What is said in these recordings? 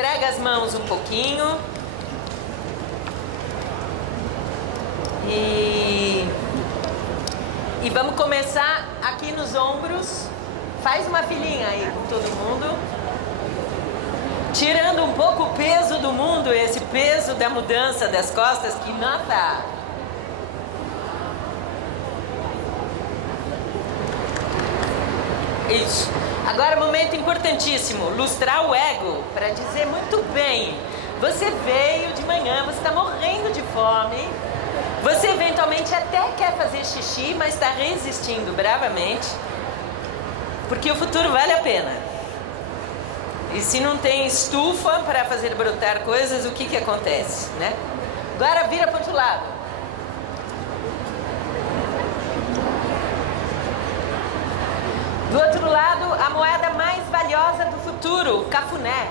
esfrega as mãos um pouquinho. E vamos começar aqui nos ombros. Faz uma filinha aí com todo mundo. Tirando um pouco o peso do mundo, esse peso da mudança das costas que nota. Isso. Agora, momento importantíssimo, lustrar o ego para dizer muito bem. Você veio de manhã, você está morrendo de fome. Você eventualmente até quer fazer xixi, mas está resistindo bravamente. Porque o futuro vale a pena. E se não tem estufa para fazer brotar coisas, o que acontece, né? Agora vira para o outro lado. Do outro lado, a moeda mais valiosa do futuro, o cafuné.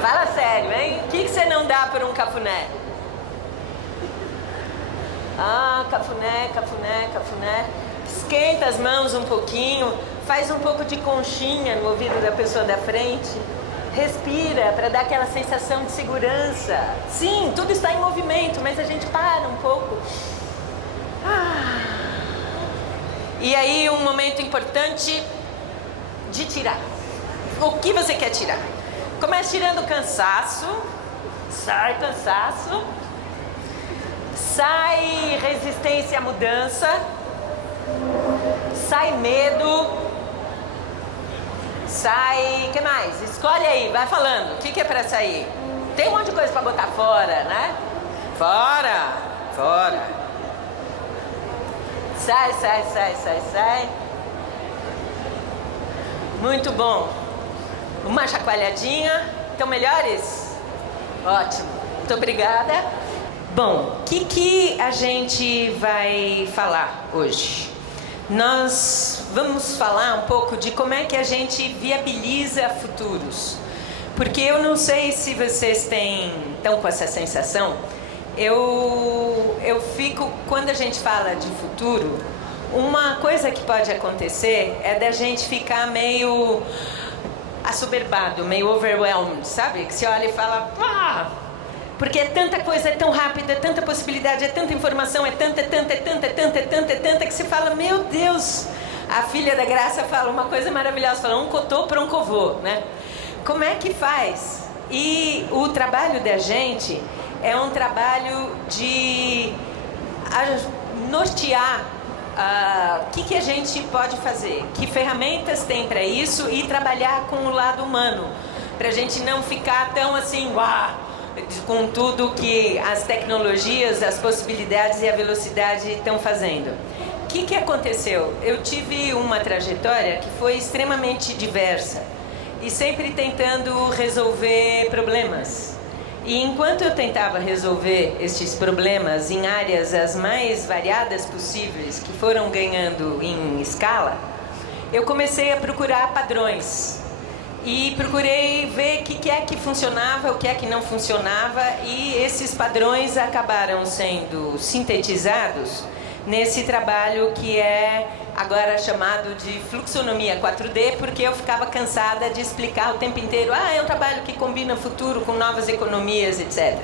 Fala sério, hein? O que você não dá por um cafuné? Ah, cafuné, cafuné, cafuné. Esquenta as mãos um pouquinho, faz um pouco de conchinha no ouvido da pessoa da frente. Respira para dar aquela sensação de segurança. Sim, tudo está em movimento, mas a gente para um pouco. E aí um momento importante de tirar. O que você quer tirar? Comece tirando cansaço. Sai cansaço. Sai resistência à mudança. Sai medo. Sai... O que mais? Escolhe aí, vai falando. O que é pra sair? Tem um monte de coisa pra botar fora, né? Fora! Fora! Sai, sai, sai, sai, sai. Muito bom. Uma chacoalhadinha. Estão melhores? Ótimo. Muito obrigada. Bom, o que a gente vai falar hoje? Nós vamos falar um pouco de como é que a gente viabiliza futuros. Porque eu não sei se vocês estão com essa sensação. Eu fico, quando a gente fala de futuro, uma coisa que pode acontecer é da gente ficar meio assoberbado, meio overwhelmed, sabe? Que você olha e fala, porque é tanta coisa, é tão rápida, é tanta possibilidade, é tanta informação, é tanta, que você fala, meu Deus. A filha da Graça fala uma coisa maravilhosa, fala, um cotô para um covô, né? Como é que faz? E o trabalho da gente é um trabalho de nortear o que a gente pode fazer, que ferramentas tem para isso e trabalhar com o lado humano, para a gente não ficar tão assim, com tudo que as tecnologias, as possibilidades e a velocidade estão fazendo. O que aconteceu? Eu tive uma trajetória que foi extremamente diversa e sempre tentando resolver problemas. E enquanto eu tentava resolver estes problemas em áreas as mais variadas possíveis, que foram ganhando em escala, eu comecei a procurar padrões. E procurei ver o que é que funcionava, o que é que não funcionava, e esses padrões acabaram sendo sintetizados nesse trabalho que é agora chamado de fluxonomia 4D, porque eu ficava cansada de explicar o tempo inteiro, é um trabalho que combina futuro com novas economias, etc.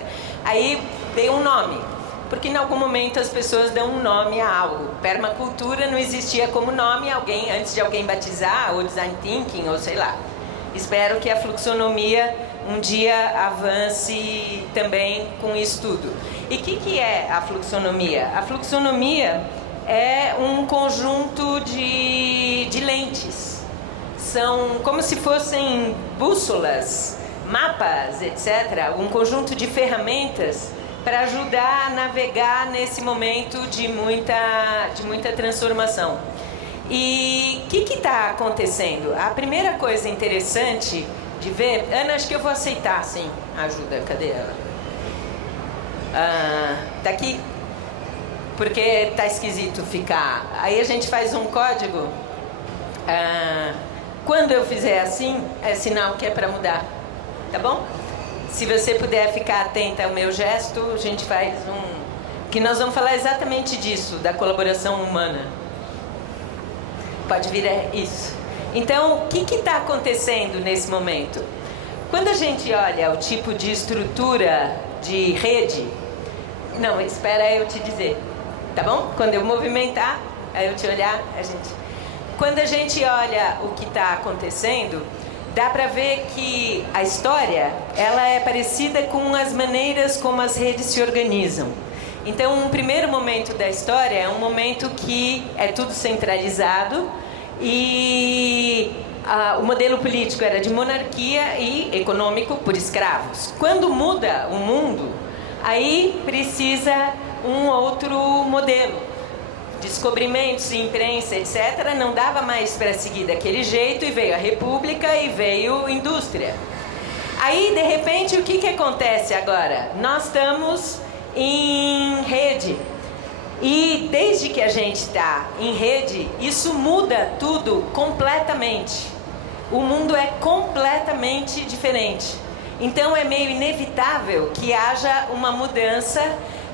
Aí dei um nome, porque em algum momento as pessoas dão um nome a algo. Permacultura não existia como nome, antes de alguém batizar, ou design thinking, ou sei lá. Espero que a fluxonomia um dia avance também com isso tudo. E o que é a fluxonomia? A fluxonomia é um conjunto de lentes. São como se fossem bússolas, mapas, etc. Um conjunto de ferramentas para ajudar a navegar nesse momento de muita transformação. E o que está acontecendo? A primeira coisa interessante de ver... Ana, acho que eu vou aceitar, sim, a ajuda. Cadê ela? Tá aqui? Porque tá esquisito ficar. Aí a gente faz um código. Quando eu fizer assim, é sinal que é para mudar. Tá bom? Se você puder ficar atenta ao meu gesto, a gente faz que nós vamos falar exatamente disso, da colaboração humana. Pode vir isso. Então, o que está acontecendo nesse momento? Quando a gente olha o tipo de estrutura de rede... Não, espera eu te dizer, tá bom? Quando eu movimentar, aí eu te olhar, a gente... Quando a gente olha o que está acontecendo, dá para ver que a história, ela é parecida com as maneiras como as redes se organizam. Então, um primeiro momento da história é um momento que é tudo centralizado e o modelo político era de monarquia e econômico por escravos. Quando muda o mundo, aí precisa um outro modelo. Descobrimentos, imprensa, etc., não dava mais para seguir daquele jeito e veio a república e veio indústria. Aí, de repente, o que acontece agora? Nós estamos em rede. E desde que a gente está em rede, isso muda tudo completamente. O mundo é completamente diferente. Então, é meio inevitável que haja uma mudança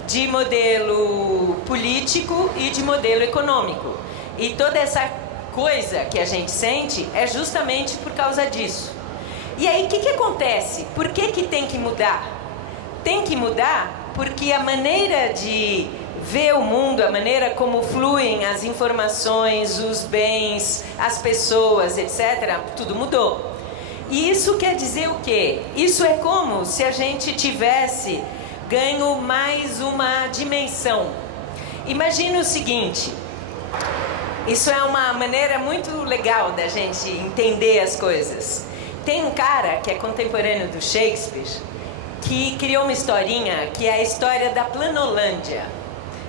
de modelo político e de modelo econômico. E toda essa coisa que a gente sente é justamente por causa disso. E aí, o que acontece? Por que tem que mudar? Tem que mudar porque a maneira de ver o mundo, a maneira como fluem as informações, os bens, as pessoas, etc., tudo mudou. E isso quer dizer o quê? Isso é como se a gente tivesse ganho mais uma dimensão. Imagina o seguinte, isso é uma maneira muito legal da gente entender as coisas. Tem um cara que é contemporâneo do Shakespeare, que criou uma historinha, que é a história da Planolândia.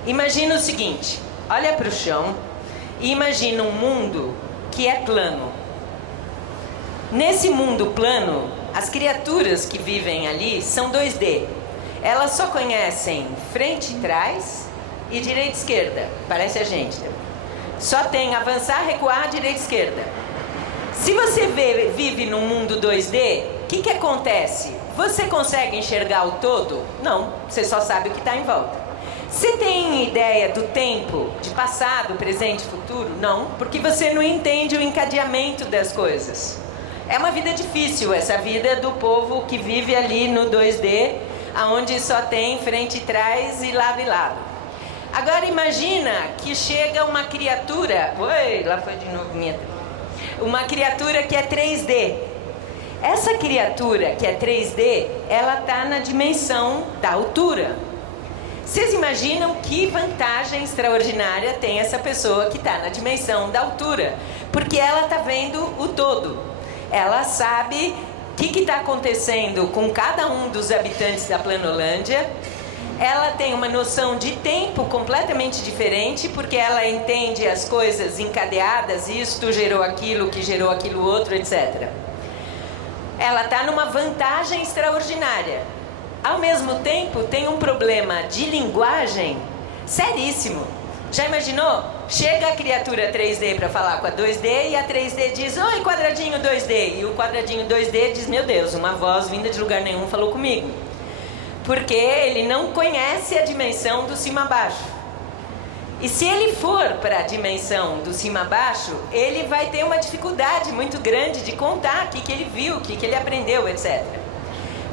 Imagina o seguinte, olha para o chão e imagina um mundo que é plano. Nesse mundo plano, as criaturas que vivem ali são 2D. Elas só conhecem frente e trás e direita e esquerda. Parece a gente. Só tem avançar, recuar, direita e esquerda. Se você vive num mundo 2D, o que acontece? Você consegue enxergar o todo? Não, você só sabe o que está em volta. Você tem ideia do tempo, de passado, presente e futuro? Não, porque você não entende o encadeamento das coisas. É uma vida difícil, essa vida do povo que vive ali no 2D, onde só tem frente e trás e lado. Agora imagina que chega uma criatura... Oi, lá foi de novo minha... Uma criatura que é 3D. Essa criatura que é 3D, ela está na dimensão da altura. Vocês imaginam que vantagem extraordinária tem essa pessoa que está na dimensão da altura? Porque ela está vendo o todo. Ela sabe o que está acontecendo com cada um dos habitantes da Planolândia. Ela tem uma noção de tempo completamente diferente, porque ela entende as coisas encadeadas, isto gerou aquilo, que gerou aquilo outro, etc. Ela está numa vantagem extraordinária. Ao mesmo tempo, tem um problema de linguagem seríssimo. Já imaginou? Chega a criatura 3D para falar com a 2D e a 3D diz, oi, quadradinho 2D. E o quadradinho 2D diz, meu Deus, uma voz vinda de lugar nenhum falou comigo. Porque ele não conhece a dimensão do cima-baixo. E se ele for para a dimensão do cima-baixo, ele vai ter uma dificuldade muito grande de contar o que ele viu, o que ele aprendeu, etc.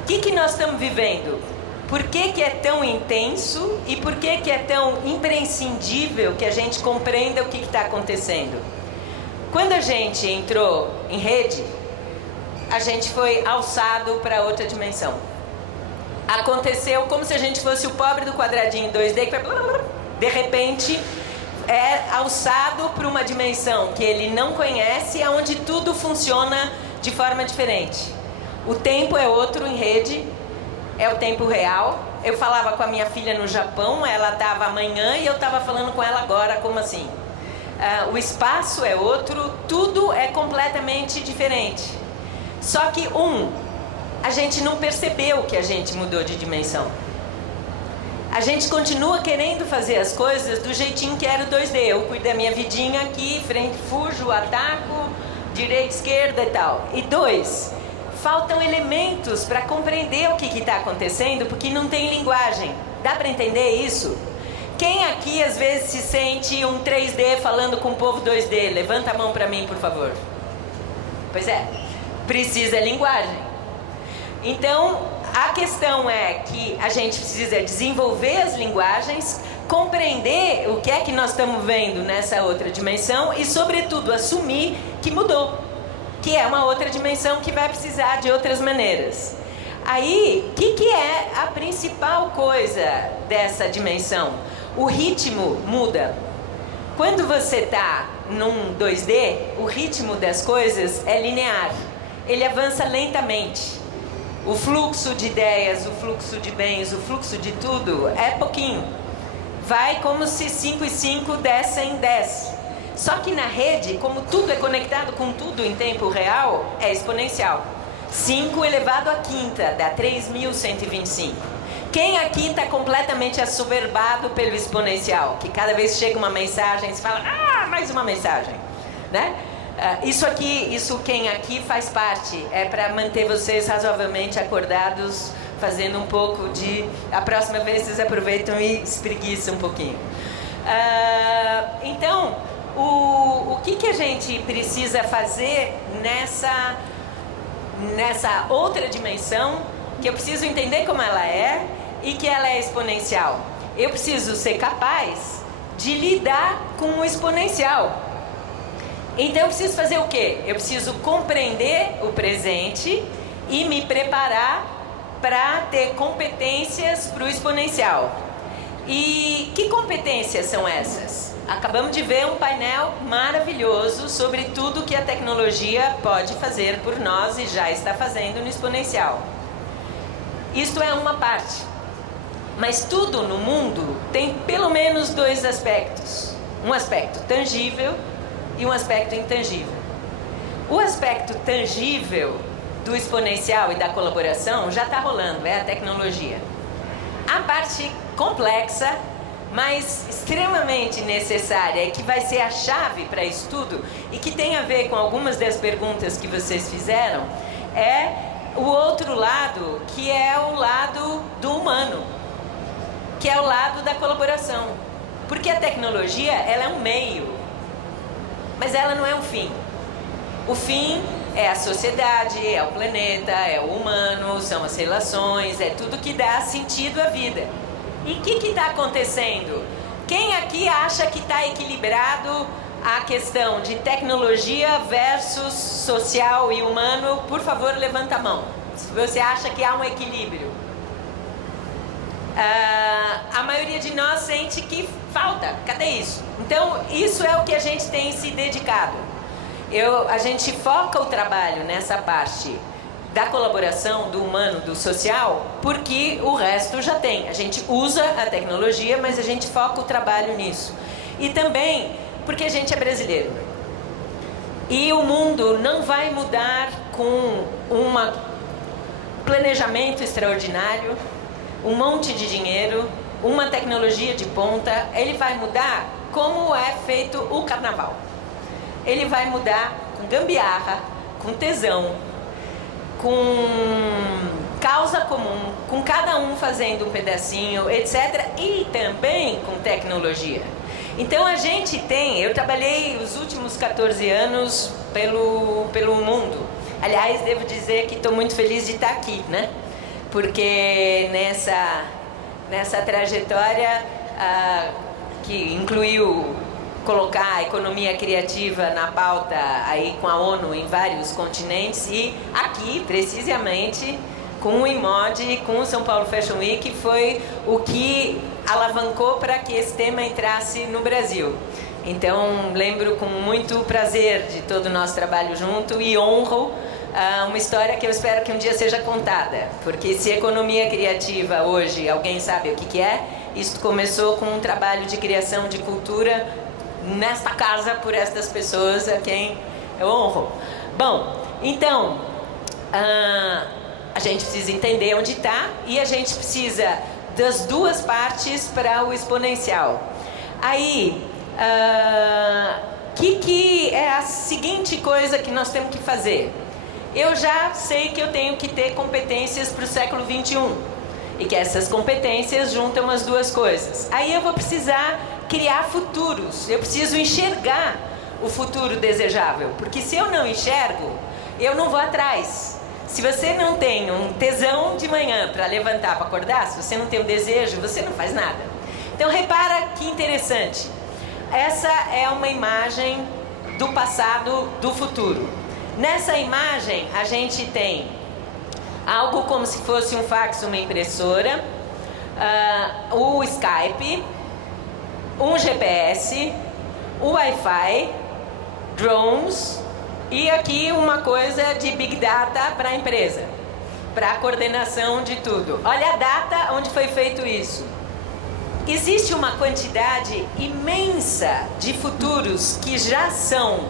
O que nós estamos vivendo? Por que é tão intenso e por que é tão imprescindível que a gente compreenda o que está acontecendo? Quando a gente entrou em rede, a gente foi alçado para outra dimensão. Aconteceu como se a gente fosse o pobre do quadradinho 2D que vai, de repente é alçado para uma dimensão que ele não conhece, onde tudo funciona de forma diferente. O tempo é outro em rede, é o tempo real. Eu falava com a minha filha no Japão, ela estava amanhã e eu estava falando com ela agora, como assim? O espaço é outro, tudo é completamente diferente. Só que a gente não percebeu que a gente mudou de dimensão. A gente continua querendo fazer as coisas do jeitinho que era o 2D. Eu cuido da minha vidinha aqui, frente, fujo, ataco, direita, esquerda e tal. E 2, faltam elementos para compreender o que está acontecendo, porque não tem linguagem. Dá para entender isso? Quem aqui às vezes se sente um 3D falando com o povo 2D? Levanta a mão para mim, por favor. Pois é, precisa linguagem. Então, a questão é que a gente precisa desenvolver as linguagens, compreender o que é que nós estamos vendo nessa outra dimensão e, sobretudo, assumir que mudou, que é uma outra dimensão que vai precisar de outras maneiras. Aí, o que é a principal coisa dessa dimensão? O ritmo muda. Quando você está num 2D, o ritmo das coisas é linear. Ele avança lentamente. O fluxo de ideias, o fluxo de bens, o fluxo de tudo é pouquinho. Vai como se 5 e 5 dessem 10. Só que na rede, como tudo é conectado com tudo em tempo real, é exponencial. 5 elevado à quinta dá 3.125. Quem aqui está completamente assoberbado pelo exponencial? Que cada vez chega uma mensagem, você fala, mais uma mensagem, né? Isso quem aqui faz parte, é para manter vocês razoavelmente acordados, fazendo um pouco de... A próxima vez vocês aproveitam e espreguiçam um pouquinho. Então, o que a gente precisa fazer nessa outra dimensão, que eu preciso entender como ela é e que ela é exponencial? Eu preciso ser capaz de lidar com o exponencial. Então eu preciso fazer o quê? Eu preciso compreender o presente e me preparar para ter competências para o exponencial. E que competências são essas? Acabamos de ver um painel maravilhoso sobre tudo que a tecnologia pode fazer por nós e já está fazendo no exponencial. Isto é uma parte. Mas tudo no mundo tem pelo menos dois aspectos. Um aspecto tangível e um aspecto intangível. O aspecto tangível do exponencial e da colaboração já está rolando, é a tecnologia. A parte complexa, mas extremamente necessária e que vai ser a chave para isso tudo e que tem a ver com algumas das perguntas que vocês fizeram, é o outro lado, que é o lado do humano, que é o lado da colaboração. Porque a tecnologia, ela é um meio, mas ela não é um fim. O fim é a sociedade, é o planeta, é o humano, são as relações, é tudo que dá sentido à vida. E o que está acontecendo? Quem aqui acha que está equilibrado a questão de tecnologia versus social e humano? Por favor, levanta a mão. Se você acha que há um equilíbrio. A maioria de nós sente que falta. Cadê isso? Então, isso é o que a gente tem se dedicado. A gente foca o trabalho nessa parte da colaboração, do humano, do social, porque o resto já tem. A gente usa a tecnologia, mas a gente foca o trabalho nisso. E também porque a gente é brasileiro. E o mundo não vai mudar com um planejamento extraordinário, um monte de dinheiro, uma tecnologia de ponta. Ele vai mudar como é feito o carnaval. Ele vai mudar com gambiarra, com tesão, com causa comum, com cada um fazendo um pedacinho, etc. E também com tecnologia. Então a gente tem... Eu trabalhei os últimos 14 anos pelo mundo. Aliás, devo dizer que estou muito feliz de estar aqui, né? Porque nessa trajetória que incluiu colocar a economia criativa na pauta aí com a ONU em vários continentes, e aqui, precisamente, com o IMOD e com o São Paulo Fashion Week, foi o que alavancou para que esse tema entrasse no Brasil. Então, lembro com muito prazer de todo o nosso trabalho junto e honro uma história que eu espero que um dia seja contada, porque se economia criativa hoje alguém sabe o que é, isso começou com um trabalho de criação de cultura nesta casa por estas pessoas a quem eu honro. Bom, então a gente precisa entender onde está e a gente precisa das duas partes para o exponencial. Aí, que é a seguinte coisa que nós temos que fazer? Eu já sei que eu tenho que ter competências para o século XXI e que essas competências juntam as duas coisas. Aí eu vou precisar criar futuros, eu preciso enxergar o futuro desejável, porque se eu não enxergo, eu não vou atrás. Se você não tem um tesão de manhã para levantar, para acordar, se você não tem um desejo, você não faz nada. Então repara que interessante. Essa é uma imagem do passado, do futuro. Nessa imagem a gente tem algo como se fosse um fax, uma impressora, o Skype, um GPS, o Wi-Fi, drones e aqui uma coisa de Big Data para a empresa, para a coordenação de tudo. Olha a data onde foi feito isso. Existe uma quantidade imensa de futuros que já são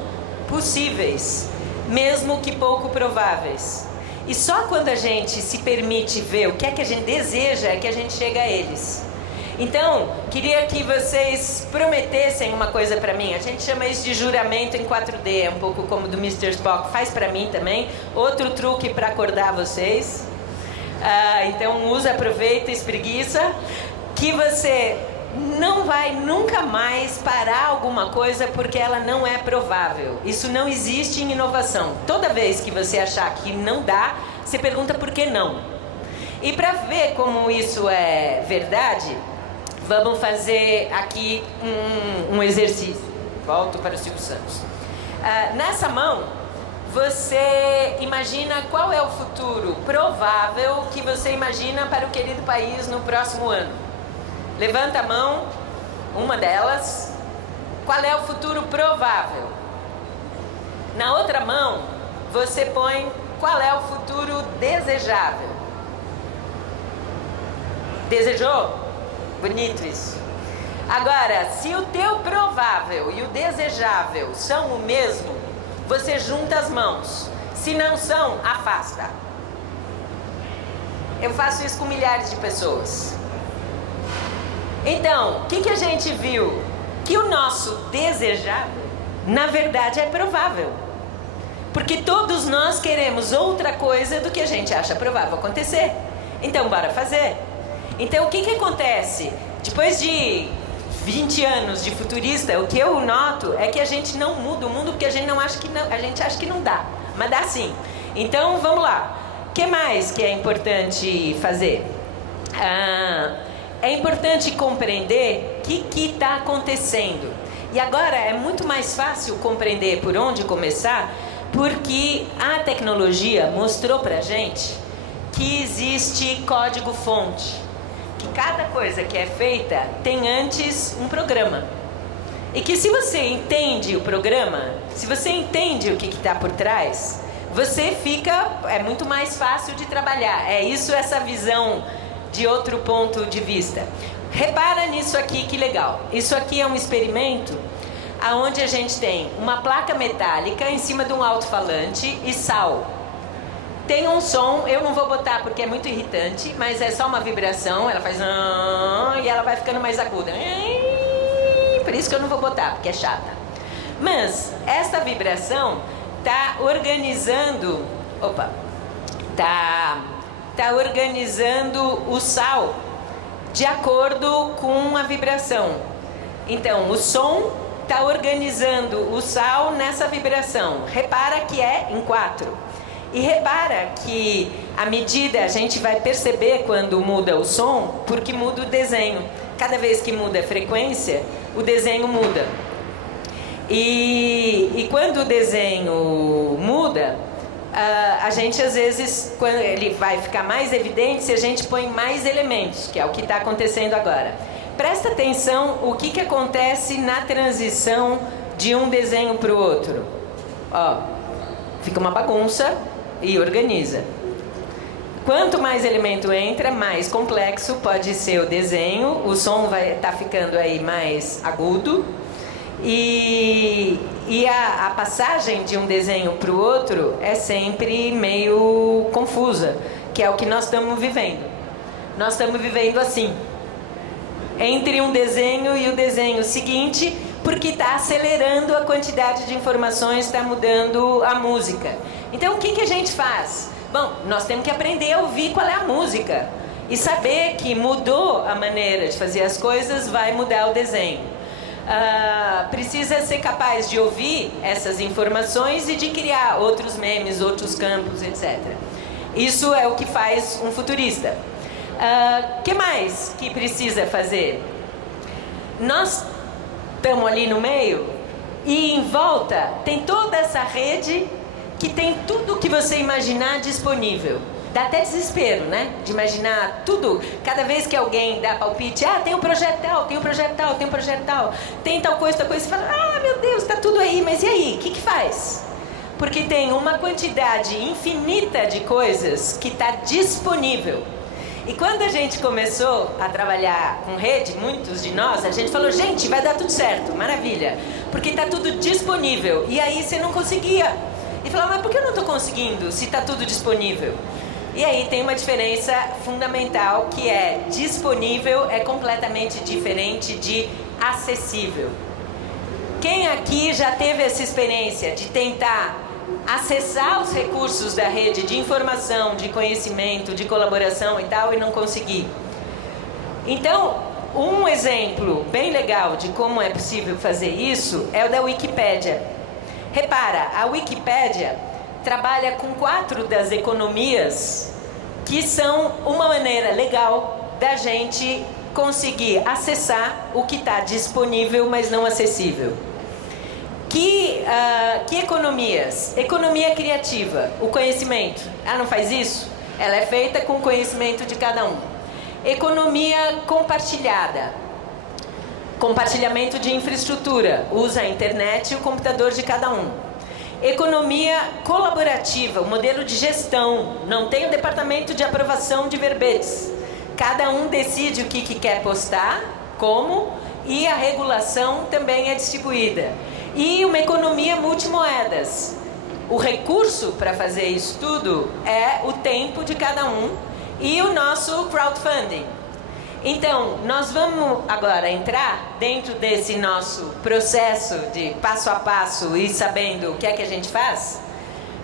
possíveis, mesmo que pouco prováveis. E só quando a gente se permite ver o que é que a gente deseja é que a gente chega a eles. Então, queria que vocês prometessem uma coisa para mim. A gente chama isso de juramento em 4D, é um pouco como do Mr. Spock. Faz para mim também. Outro truque para acordar vocês. Então, usa, aproveita, espreguiça. Que você não vai nunca mais parar alguma coisa porque ela não é provável. Isso não existe em inovação. Toda vez que você achar que não dá, você pergunta por que não. E para ver como isso é verdade, vamos fazer aqui um exercício. Volto para o Silvio Santos. Nessa mão, você imagina qual é o futuro provável que você imagina para o querido país no próximo ano. Levanta a mão, uma delas. Qual é o futuro provável? Na outra mão, você põe qual é o futuro desejável. Desejou? Bonito isso. Agora, se o teu provável e o desejável são o mesmo, você junta as mãos. Se não são, afasta. Eu faço isso com milhares de pessoas. Então, o que a gente viu? Que o nosso desejável, na verdade, é provável. Porque todos nós queremos outra coisa do que a gente acha provável acontecer. Então, bora fazer. Então, o que acontece? Depois de 20 anos de futurista, o que eu noto é que a gente não muda o mundo porque a gente não acha que não, a gente acha que não dá, mas dá sim. Então, vamos lá. O que mais que é importante fazer? É importante compreender o que está acontecendo. E agora é muito mais fácil compreender por onde começar, porque a tecnologia mostrou pra gente que existe código-fonte. Que cada coisa que é feita tem antes um programa. E que se você entende o programa, se você entende o que está por trás, você é muito mais fácil de trabalhar. É isso, essa visão de outro ponto de vista. Repara nisso aqui, que legal. Isso aqui é um experimento onde a gente tem uma placa metálica em cima de um alto-falante e sal. Tem um som, eu não vou botar porque é muito irritante, mas é só uma vibração, ela faz e ela vai ficando mais aguda. Por isso que eu não vou botar, porque é chata. Mas essa vibração está organizando, tá organizando o sal de acordo com a vibração. Então, o som está organizando o sal nessa vibração. Repara que é em 4. E repara que à medida a gente vai perceber quando muda o som, porque muda o desenho. Cada vez que muda a frequência, o desenho muda. E quando o desenho muda, a gente às vezes, quando ele vai ficar mais evidente, se a gente põe mais elementos, que é o que está acontecendo agora. Presta atenção o que acontece na transição de um desenho para o outro. Fica uma bagunça e organiza. Quanto mais elemento entra, mais complexo pode ser o desenho, o som vai estar ficando aí mais agudo. E a passagem de um desenho para o outro é sempre meio confusa, que é o que nós estamos vivendo. Nós estamos vivendo assim, entre um desenho e o desenho seguinte, porque está acelerando a quantidade de informações, está mudando a música. Então, o que a gente faz? Bom, nós temos que aprender a ouvir qual é a música e saber que mudou a maneira de fazer as coisas, vai mudar o desenho. Precisa ser capaz de ouvir essas informações e de criar outros memes, outros campos, etc. Isso é o que faz um futurista. Que mais que precisa fazer? Nós estamos ali no meio e em volta tem toda essa rede que tem tudo o que você imaginar disponível. Dá até desespero, né? De imaginar tudo. Cada vez que alguém dá palpite, tem um projeto tal, tem um projeto tal, tem um projeto tal, tem tal coisa, você fala, meu Deus, está tudo aí, mas e aí? O que faz? Porque tem uma quantidade infinita de coisas que está disponível. E quando a gente começou a trabalhar com rede, muitos de nós, a gente falou, gente, vai dar tudo certo, maravilha, porque está tudo disponível. E aí você não conseguia. E falava, mas por que eu não estou conseguindo se está tudo disponível? E aí tem uma diferença fundamental que é disponível é completamente diferente de acessível. Quem aqui já teve essa experiência de tentar acessar os recursos da rede de informação, de conhecimento, de colaboração e tal, e não conseguir? Então, um exemplo bem legal de como é possível fazer isso é o da Wikipédia. Repara, a Wikipédia trabalha com 4 das economias que são uma maneira legal da gente conseguir acessar o que está disponível, mas não acessível. Que economias? Economia criativa, o conhecimento. Não faz isso? Ela é feita com o conhecimento de cada um. Economia compartilhada. Compartilhamento de infraestrutura. Usa a internet e o computador de cada um. Economia colaborativa, o modelo de gestão. Não tem o departamento de aprovação de verbetes. Cada um decide o que quer postar, como, e a regulação também é distribuída. E uma economia multimoedas. O recurso para fazer isso tudo é o tempo de cada um e o nosso crowdfunding. Então, nós vamos agora entrar dentro desse nosso processo de passo a passo e sabendo o que é que a gente faz,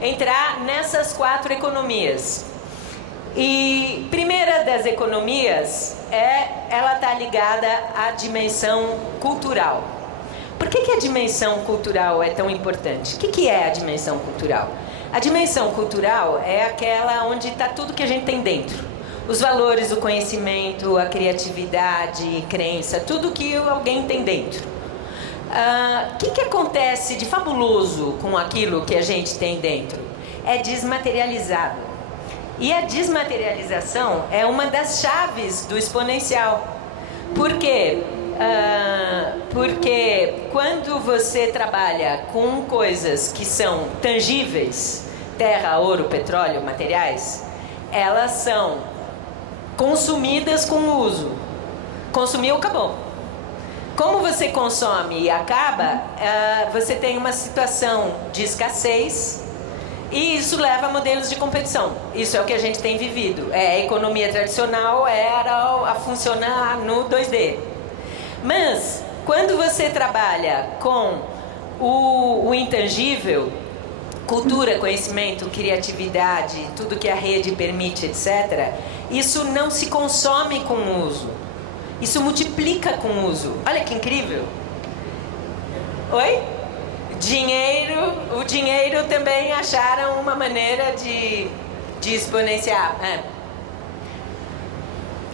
entrar nessas 4 economias. E primeira das economias ela está ligada à dimensão cultural. Por que a dimensão cultural é tão importante? O que é a dimensão cultural? A dimensão cultural é aquela onde está tudo que a gente tem dentro. Os valores, o conhecimento, a criatividade, crença, tudo que alguém tem dentro. O que acontece de fabuloso com aquilo que a gente tem dentro? É desmaterializado. E a desmaterialização é uma das chaves do exponencial. Por quê? Porque quando você trabalha com coisas que são tangíveis, terra, ouro, petróleo, materiais, elas são consumidas com uso. Consumiu, acabou. Como você consome e acaba, você tem uma situação de escassez e isso leva a modelos de competição. Isso é o que a gente tem vivido. A economia tradicional era a funcionar no 2D. Mas, quando você trabalha com o intangível, cultura, conhecimento, criatividade, tudo que a rede permite, etc., isso não se consome com o uso. Isso multiplica com o uso. Olha que incrível. Oi? O dinheiro também acharam uma maneira de exponenciar.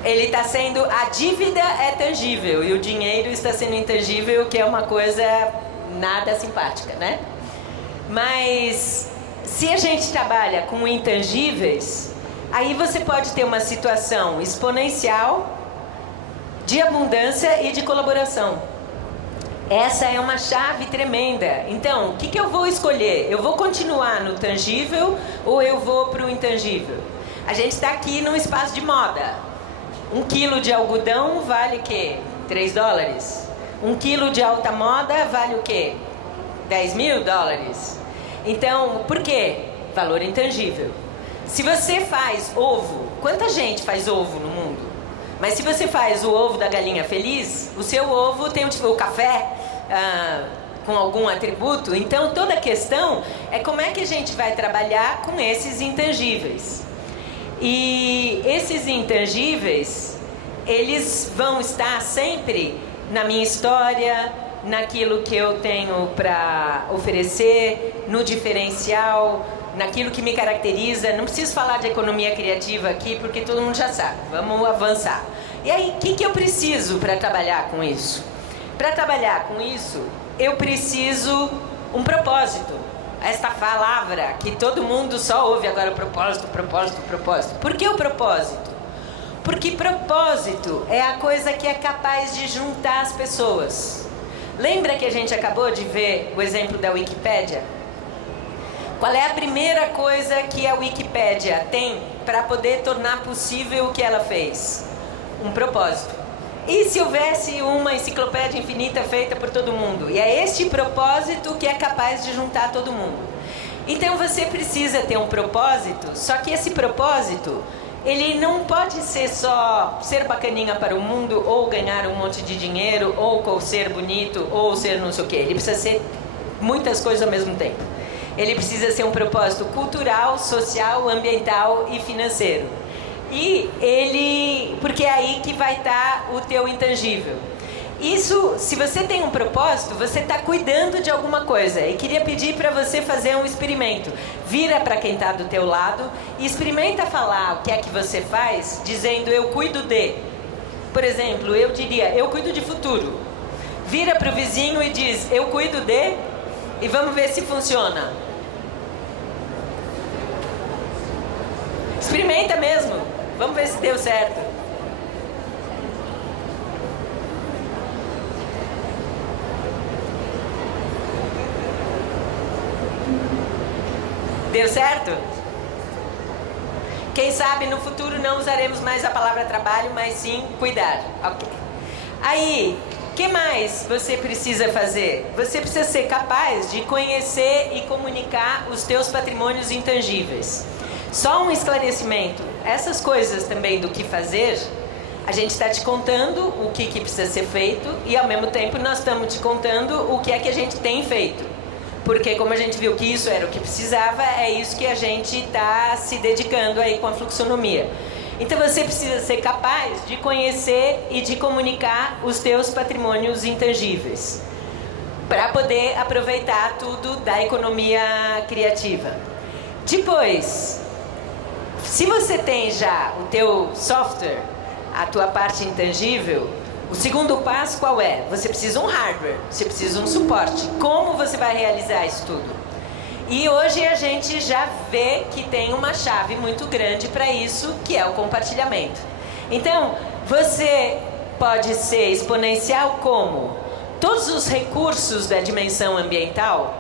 Ele está sendo... A dívida é tangível e o dinheiro está sendo intangível, que é uma coisa nada simpática, né? Mas se a gente trabalha com intangíveis, aí você pode ter uma situação exponencial de abundância e de colaboração. Essa é uma chave tremenda. Então, o que eu vou escolher? Eu vou continuar no tangível ou eu vou para o intangível? A gente está aqui num espaço de moda. 1 quilo de algodão vale o quê? $3. 1 quilo de alta moda vale o quê? $10.000. Então, por quê? Valor intangível. Se você faz ovo, quanta gente faz ovo no mundo? Mas se você faz o ovo da galinha feliz, o seu ovo tem o café com algum atributo. Então, toda a questão é como é que a gente vai trabalhar com esses intangíveis. E esses intangíveis, eles vão estar sempre na minha história, naquilo que eu tenho para oferecer, no diferencial, naquilo que me caracteriza. Não preciso falar de economia criativa aqui, porque todo mundo já sabe. Vamos avançar. E aí, o que eu preciso para trabalhar com isso? Para trabalhar com isso, eu preciso um propósito. Esta palavra que todo mundo só ouve agora, propósito, propósito, propósito. Por que o propósito? Porque propósito é a coisa que é capaz de juntar as pessoas. Lembra que a gente acabou de ver o exemplo da Wikipédia? Qual é a primeira coisa que a Wikipédia tem para poder tornar possível o que ela fez? Um propósito. E se houvesse uma enciclopédia infinita feita por todo mundo? E é este propósito que é capaz de juntar todo mundo. Então você precisa ter um propósito, só que esse propósito, ele não pode ser só ser bacaninha para o mundo, ou ganhar um monte de dinheiro, ou ser bonito, ou ser não sei o quê. Ele precisa ser muitas coisas ao mesmo tempo. Ele precisa ser um propósito cultural, social, ambiental e financeiro. Porque é aí que vai estar o teu intangível. Isso, se você tem um propósito, você está cuidando de alguma coisa. E queria pedir para você fazer um experimento. Vira para quem está do teu lado e experimenta falar o que é que você faz, dizendo eu cuido de. Por exemplo, eu diria, eu cuido de futuro. Vira para o vizinho e diz, eu cuido de, e vamos ver se funciona. Experimenta mesmo. Vamos ver se deu certo. Deu certo? Quem sabe no futuro não usaremos mais a palavra trabalho, mas sim cuidar. Ok. Aí, o que mais você precisa fazer? Você precisa ser capaz de conhecer e comunicar os teus patrimônios intangíveis. Só um esclarecimento. Essas coisas também do que fazer, a gente está te contando o que precisa ser feito e ao mesmo tempo nós estamos te contando o que é que a gente tem feito. Porque como a gente viu que isso era o que precisava, é isso que a gente está se dedicando aí com a fluxonomia. Então você precisa ser capaz de conhecer e de comunicar os teus patrimônios intangíveis para poder aproveitar tudo da economia criativa. Depois, se você tem já o teu software, a tua parte intangível, o segundo passo qual é? Você precisa um hardware, você precisa um suporte. Como você vai realizar isso tudo? E hoje a gente já vê que tem uma chave muito grande para isso, que é o compartilhamento. Então, você pode ser exponencial como? Todos os recursos da dimensão ambiental,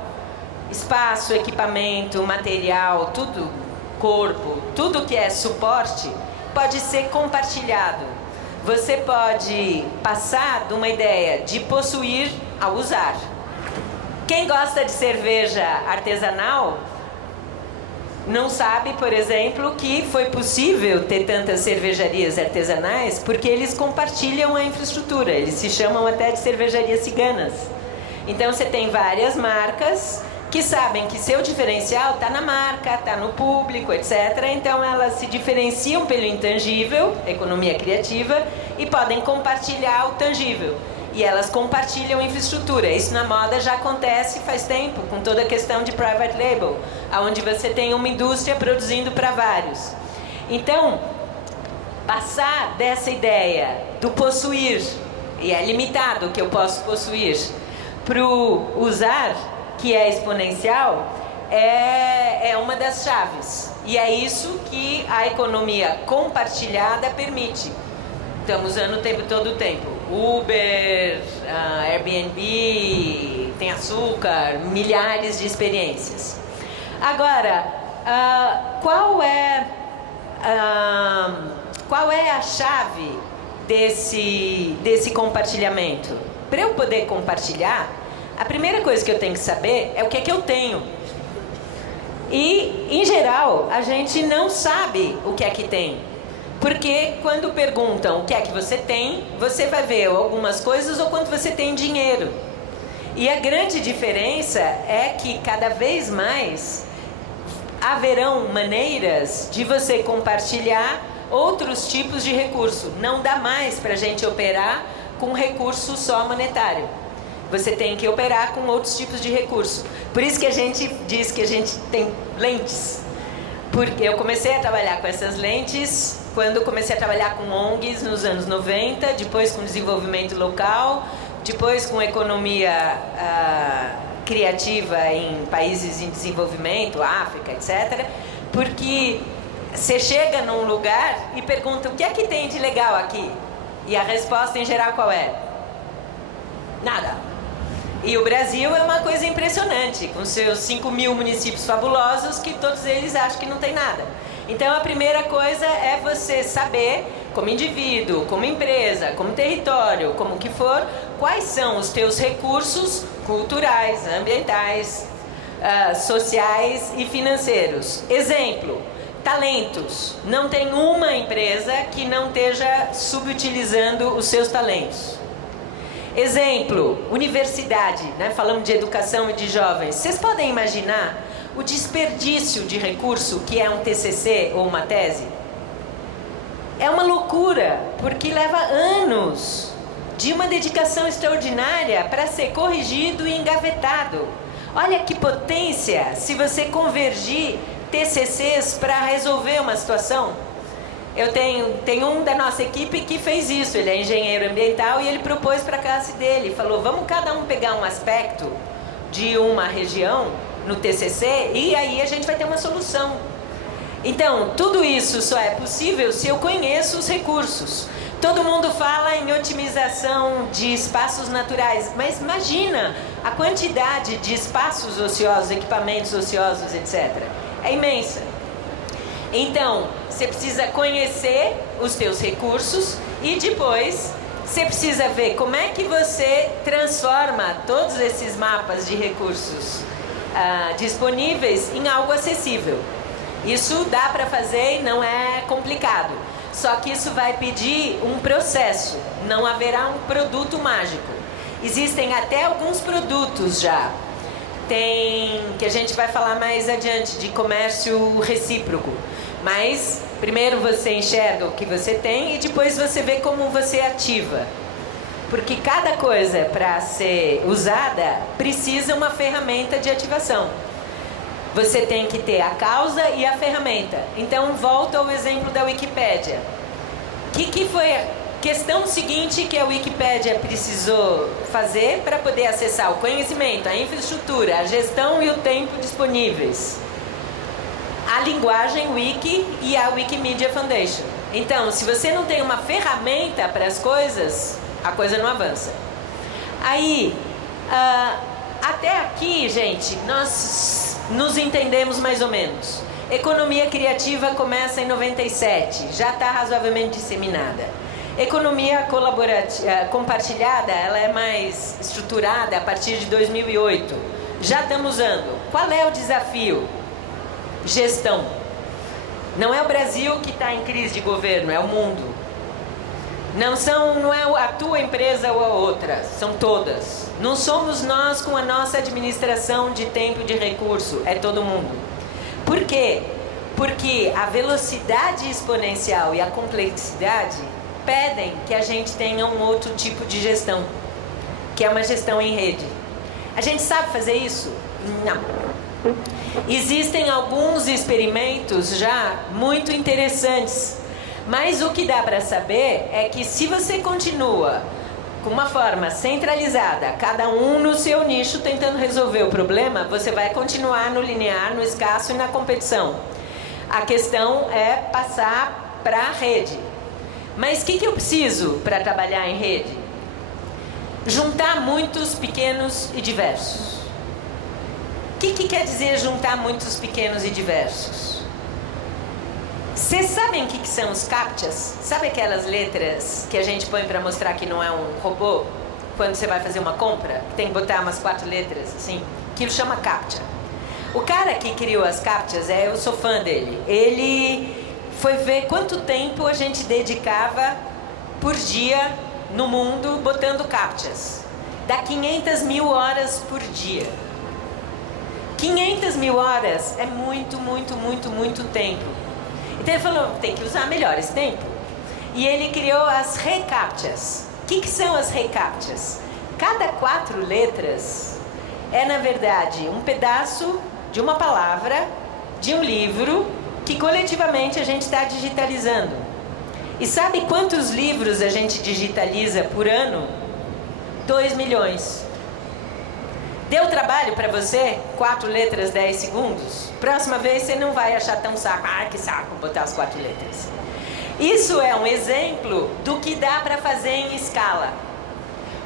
espaço, equipamento, material, tudo, corpo, tudo que é suporte, pode ser compartilhado. Você pode passar de uma ideia de possuir a usar. Quem gosta de cerveja artesanal não sabe, por exemplo, que foi possível ter tantas cervejarias artesanais porque eles compartilham a infraestrutura. Eles se chamam até de cervejarias ciganas. Então você tem várias marcas que sabem que seu diferencial está na marca, está no público, etc. Então elas se diferenciam pelo intangível, economia criativa, e podem compartilhar o tangível. E elas compartilham infraestrutura. Isso na moda já acontece faz tempo, com toda a questão de private label, onde você tem uma indústria produzindo para vários. Então, passar dessa ideia do possuir, e é limitado o que eu posso possuir, para o usar, que é exponencial, é uma das chaves. E é isso que a economia compartilhada permite. Estamos usando o tempo todo o tempo. Uber, Airbnb, tem açúcar, milhares de experiências. Agora, qual é a chave desse compartilhamento? Para eu poder compartilhar, a primeira coisa que eu tenho que saber é o que é que eu tenho. E, em geral, a gente não sabe o que é que tem. Porque quando perguntam o que é que você tem, você vai ver algumas coisas ou quanto você tem dinheiro. E a grande diferença é que cada vez mais haverão maneiras de você compartilhar outros tipos de recurso. Não dá mais para a gente operar com recurso só monetário. Você tem que operar com outros tipos de recurso. Por isso que a gente diz que a gente tem lentes. Porque eu comecei a trabalhar com essas lentes quando comecei a trabalhar com ONGs nos anos 90, depois com desenvolvimento local, depois com economia criativa em países em desenvolvimento, África, etc. Porque você chega num lugar e pergunta o que é que tem de legal aqui? E a resposta em geral qual é? Nada. E o Brasil é uma coisa impressionante, com seus 5.000 municípios fabulosos, que todos eles acham que não tem nada. Então a primeira coisa é você saber, como indivíduo, como empresa, como território, como que for, quais são os teus recursos culturais, ambientais, sociais e financeiros. Exemplo, talentos. Não tem uma empresa que não esteja subutilizando os seus talentos. Exemplo, universidade, né? Falamos de educação e de jovens. Vocês podem imaginar o desperdício de recurso que é um TCC ou uma tese? É uma loucura, porque leva anos de uma dedicação extraordinária para ser corrigido e engavetado. Olha que potência se você convergir TCCs para resolver uma situação. Eu tenho um da nossa equipe que fez isso. Ele é engenheiro ambiental e ele propôs para a classe dele. Falou, vamos cada um pegar um aspecto de uma região no TCC e aí a gente vai ter uma solução. Então, tudo isso só é possível se eu conheço os recursos. Todo mundo fala em otimização de espaços naturais, mas imagina a quantidade de espaços ociosos, equipamentos ociosos, etc. É imensa. Então, você precisa conhecer os teus recursos e depois você precisa ver como é que você transforma todos esses mapas de recursos disponíveis em algo acessível. Isso dá para fazer e não é complicado. Só que isso vai pedir um processo, não haverá um produto mágico. Existem até alguns produtos já. Tem, que a gente vai falar mais adiante, de comércio recíproco. Mas primeiro você enxerga o que você tem e depois você vê como você ativa. Porque cada coisa para ser usada precisa uma ferramenta de ativação. Você tem que ter a causa e a ferramenta. Então volta ao exemplo da Wikipédia. O que foi a questão seguinte que a Wikipédia precisou fazer para poder acessar o conhecimento, a infraestrutura, a gestão e o tempo disponíveis? A linguagem Wiki e a Wikimedia Foundation. Então, se você não tem uma ferramenta para as coisas, a coisa não avança. Aí, até aqui, gente, nós nos entendemos mais ou menos. Economia criativa começa em 97, já está razoavelmente disseminada. Economia compartilhada, ela é mais estruturada a partir de 2008. Já estamos usando. Qual é o desafio? Gestão. Não é o Brasil que está em crise de governo, é o mundo. Não é a tua empresa ou a outra, são todas. Não somos nós com a nossa administração de tempo e de recurso, é todo mundo. Por quê? Porque a velocidade exponencial e a complexidade pedem que a gente tenha um outro tipo de gestão, que é uma gestão em rede. A gente sabe fazer isso? Não. Existem alguns experimentos já muito interessantes, mas o que dá para saber é que se você continua com uma forma centralizada, cada um no seu nicho tentando resolver o problema, você vai continuar no linear, no escasso e na competição. A questão é passar para a rede. Mas o que eu preciso para trabalhar em rede? Juntar muitos pequenos e diversos. O que quer dizer juntar muitos pequenos e diversos? Vocês sabem o que são os CAPTCHAs? Sabe aquelas letras que a gente põe para mostrar que não é um robô? Quando você vai fazer uma compra, tem que botar umas 4 letras assim. Aquilo chama CAPTCHA. O cara que criou as CAPTCHAs, eu sou fã dele. Ele foi ver quanto tempo a gente dedicava por dia no mundo botando CAPTCHAs. Dá 500 mil horas por dia. 500 mil horas é muito, muito, muito, muito tempo. Então ele falou, tem que usar melhor esse tempo. E ele criou as reCAPTCHAs. O que são as reCAPTCHAs? cada 4 letras é, na verdade, um pedaço de uma palavra, de um livro, que coletivamente a gente está digitalizando. E sabe quantos livros a gente digitaliza por ano? 2 milhões. Deu trabalho para você? 4 letras, 10 segundos? Próxima vez você não vai achar tão saco. Ah, que saco botar as 4 letras. Isso é um exemplo do que dá para fazer em escala.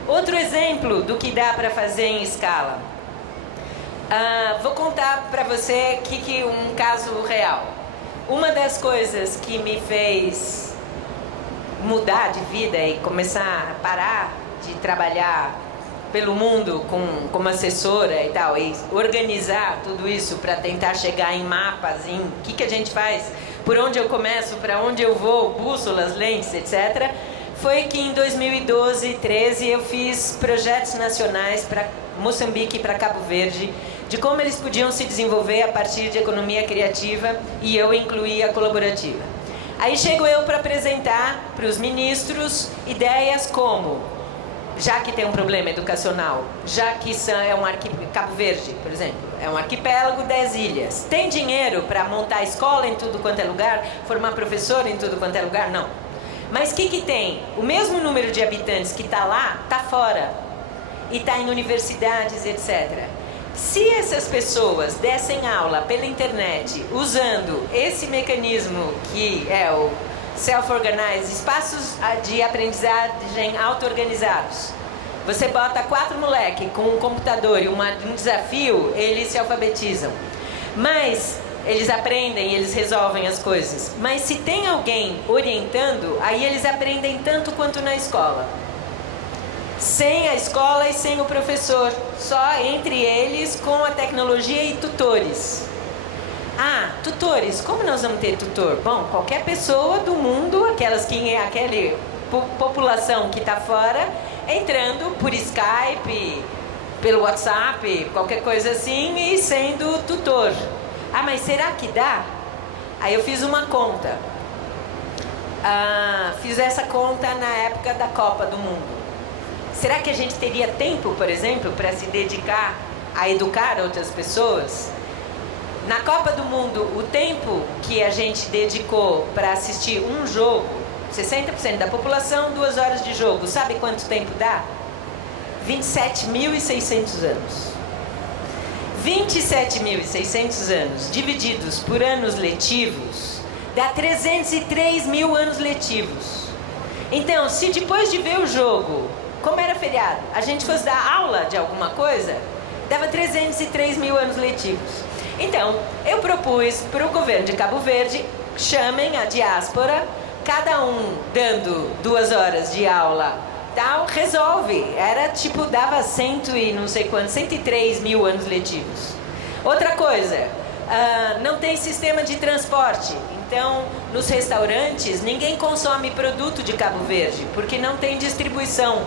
Outro exemplo do que dá para fazer em escala. Vou contar para você um caso real. Uma das coisas que me fez mudar de vida e começar a parar de trabalhar pelo mundo como assessora e tal, e organizar tudo isso para tentar chegar em mapas, em o que a gente faz, por onde eu começo, para onde eu vou, bússolas, lentes, etc., foi que em 2012 e 2013 eu fiz projetos nacionais para Moçambique e para Cabo Verde, de como eles podiam se desenvolver a partir de economia criativa, e eu incluí a colaborativa. Aí chego eu para apresentar para os ministros ideias como, já que tem um problema educacional, já que é Cabo Verde, por exemplo, é um arquipélago, 10 ilhas. Tem dinheiro para montar escola em tudo quanto é lugar, formar professor em tudo quanto é lugar? Não. Mas o que tem? O mesmo número de habitantes que está lá, está fora. E está em universidades, etc. Se essas pessoas dessem aula pela internet, usando esse mecanismo que é o self-organized, espaços de aprendizagem auto-organizados, você bota 4 moleques com um computador e um desafio, eles se alfabetizam. Mas eles aprendem, eles resolvem as coisas. Mas se tem alguém orientando, aí eles aprendem tanto quanto na escola. Sem a escola e sem o professor, só entre eles com a tecnologia e tutores. Tutores, como nós vamos ter tutor? Bom, qualquer pessoa do mundo, aquela população que está fora, entrando por Skype, pelo WhatsApp, qualquer coisa assim, e sendo tutor. Mas será que dá? Aí eu fiz uma conta. Fiz essa conta na época da Copa do Mundo. Será que a gente teria tempo, por exemplo, para se dedicar a educar outras pessoas? Na Copa do Mundo, o tempo que a gente dedicou para assistir um jogo, 60% da população, 2 horas de jogo, sabe quanto tempo dá? 27.600 anos. 27.600 anos divididos por anos letivos dá 303 mil anos letivos. Então, se depois de ver o jogo, como era feriado, a gente fosse dar aula de alguma coisa, dava 303 mil anos letivos. Então, eu propus para o governo de Cabo Verde, chamem a diáspora, cada um dando 2 horas de aula, tal, resolve. Era tipo, dava 103 mil anos letivos. Outra coisa, não tem sistema de transporte. Então, nos restaurantes, ninguém consome produto de Cabo Verde, porque não tem distribuição.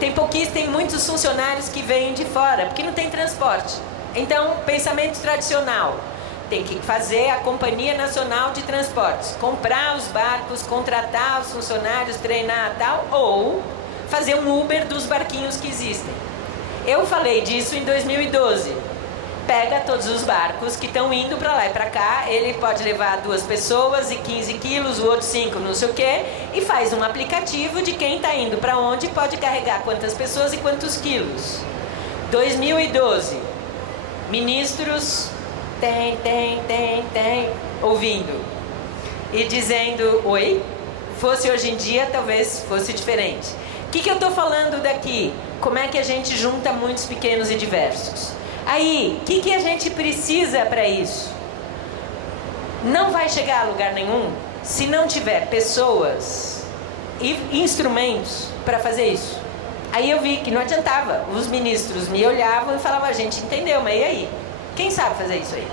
Tem muitos funcionários que vêm de fora, porque não tem transporte. Então, pensamento tradicional. Tem que fazer a Companhia Nacional de Transportes, comprar os barcos, contratar os funcionários, treinar tal, ou fazer um Uber dos barquinhos que existem. Eu falei disso em 2012. Pega todos os barcos que estão indo para lá e para cá, ele pode levar 2 pessoas e 15 quilos, o outro 5, não sei o quê, e faz um aplicativo de quem está indo para onde, pode carregar quantas pessoas e quantos quilos. 2012, ministros ouvindo e dizendo oi. Fosse hoje em dia, talvez fosse diferente. O que eu estou falando daqui? Como é que a gente junta muitos pequenos e diversos? Aí, o que a gente precisa para isso? Não vai chegar a lugar nenhum se não tiver pessoas e instrumentos para fazer isso. Aí eu vi que não adiantava. Os ministros me olhavam e falavam, a gente entendeu, mas e aí? Quem sabe fazer isso aí?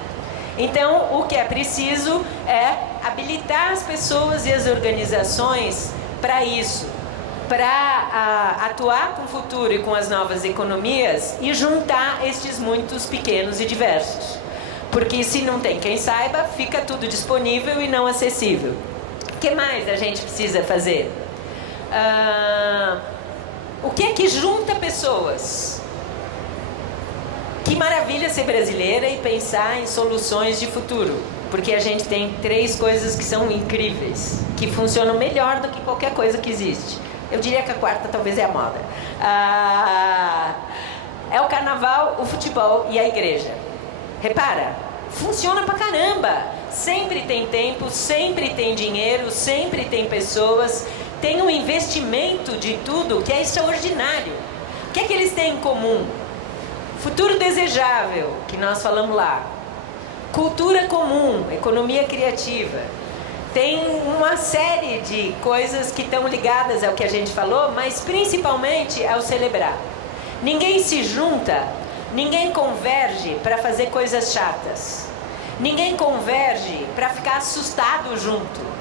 Então, o que é preciso é habilitar as pessoas e as organizações para isso, para atuar com o futuro e com as novas economias e juntar estes muitos pequenos e diversos. Porque se não tem quem saiba, fica tudo disponível e não acessível. O que mais a gente precisa fazer? O que é que junta pessoas? Que maravilha ser brasileira e pensar em soluções de futuro. Porque a gente tem 3 coisas que são incríveis, que funcionam melhor do que qualquer coisa que existe. Eu diria que a 4ª talvez é a moda. É o carnaval, o futebol e a igreja. Repara, funciona pra caramba. Sempre tem tempo, sempre tem dinheiro, sempre tem pessoas. Tem um investimento de tudo que é extraordinário. O que é que eles têm em comum? Futuro desejável, que nós falamos lá. Cultura comum, economia criativa. Tem uma série de coisas que estão ligadas ao que a gente falou, mas principalmente ao celebrar. Ninguém se junta, ninguém converge para fazer coisas chatas. Ninguém converge para ficar assustado junto.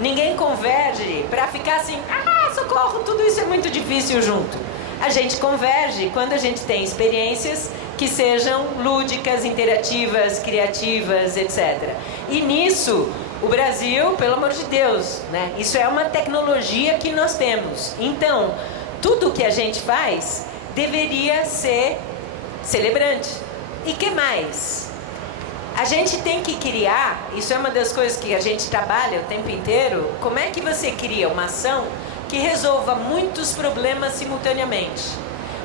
Ninguém converge para ficar assim, socorro, tudo isso é muito difícil junto. A gente converge quando a gente tem experiências que sejam lúdicas, interativas, criativas, etc. E nisso, o Brasil, pelo amor de Deus, né? Isso é uma tecnologia que nós temos. Então, tudo que a gente faz deveria ser celebrante. E que mais? A gente tem que criar, isso é uma das coisas que a gente trabalha o tempo inteiro, como é que você cria uma ação que resolva muitos problemas simultaneamente?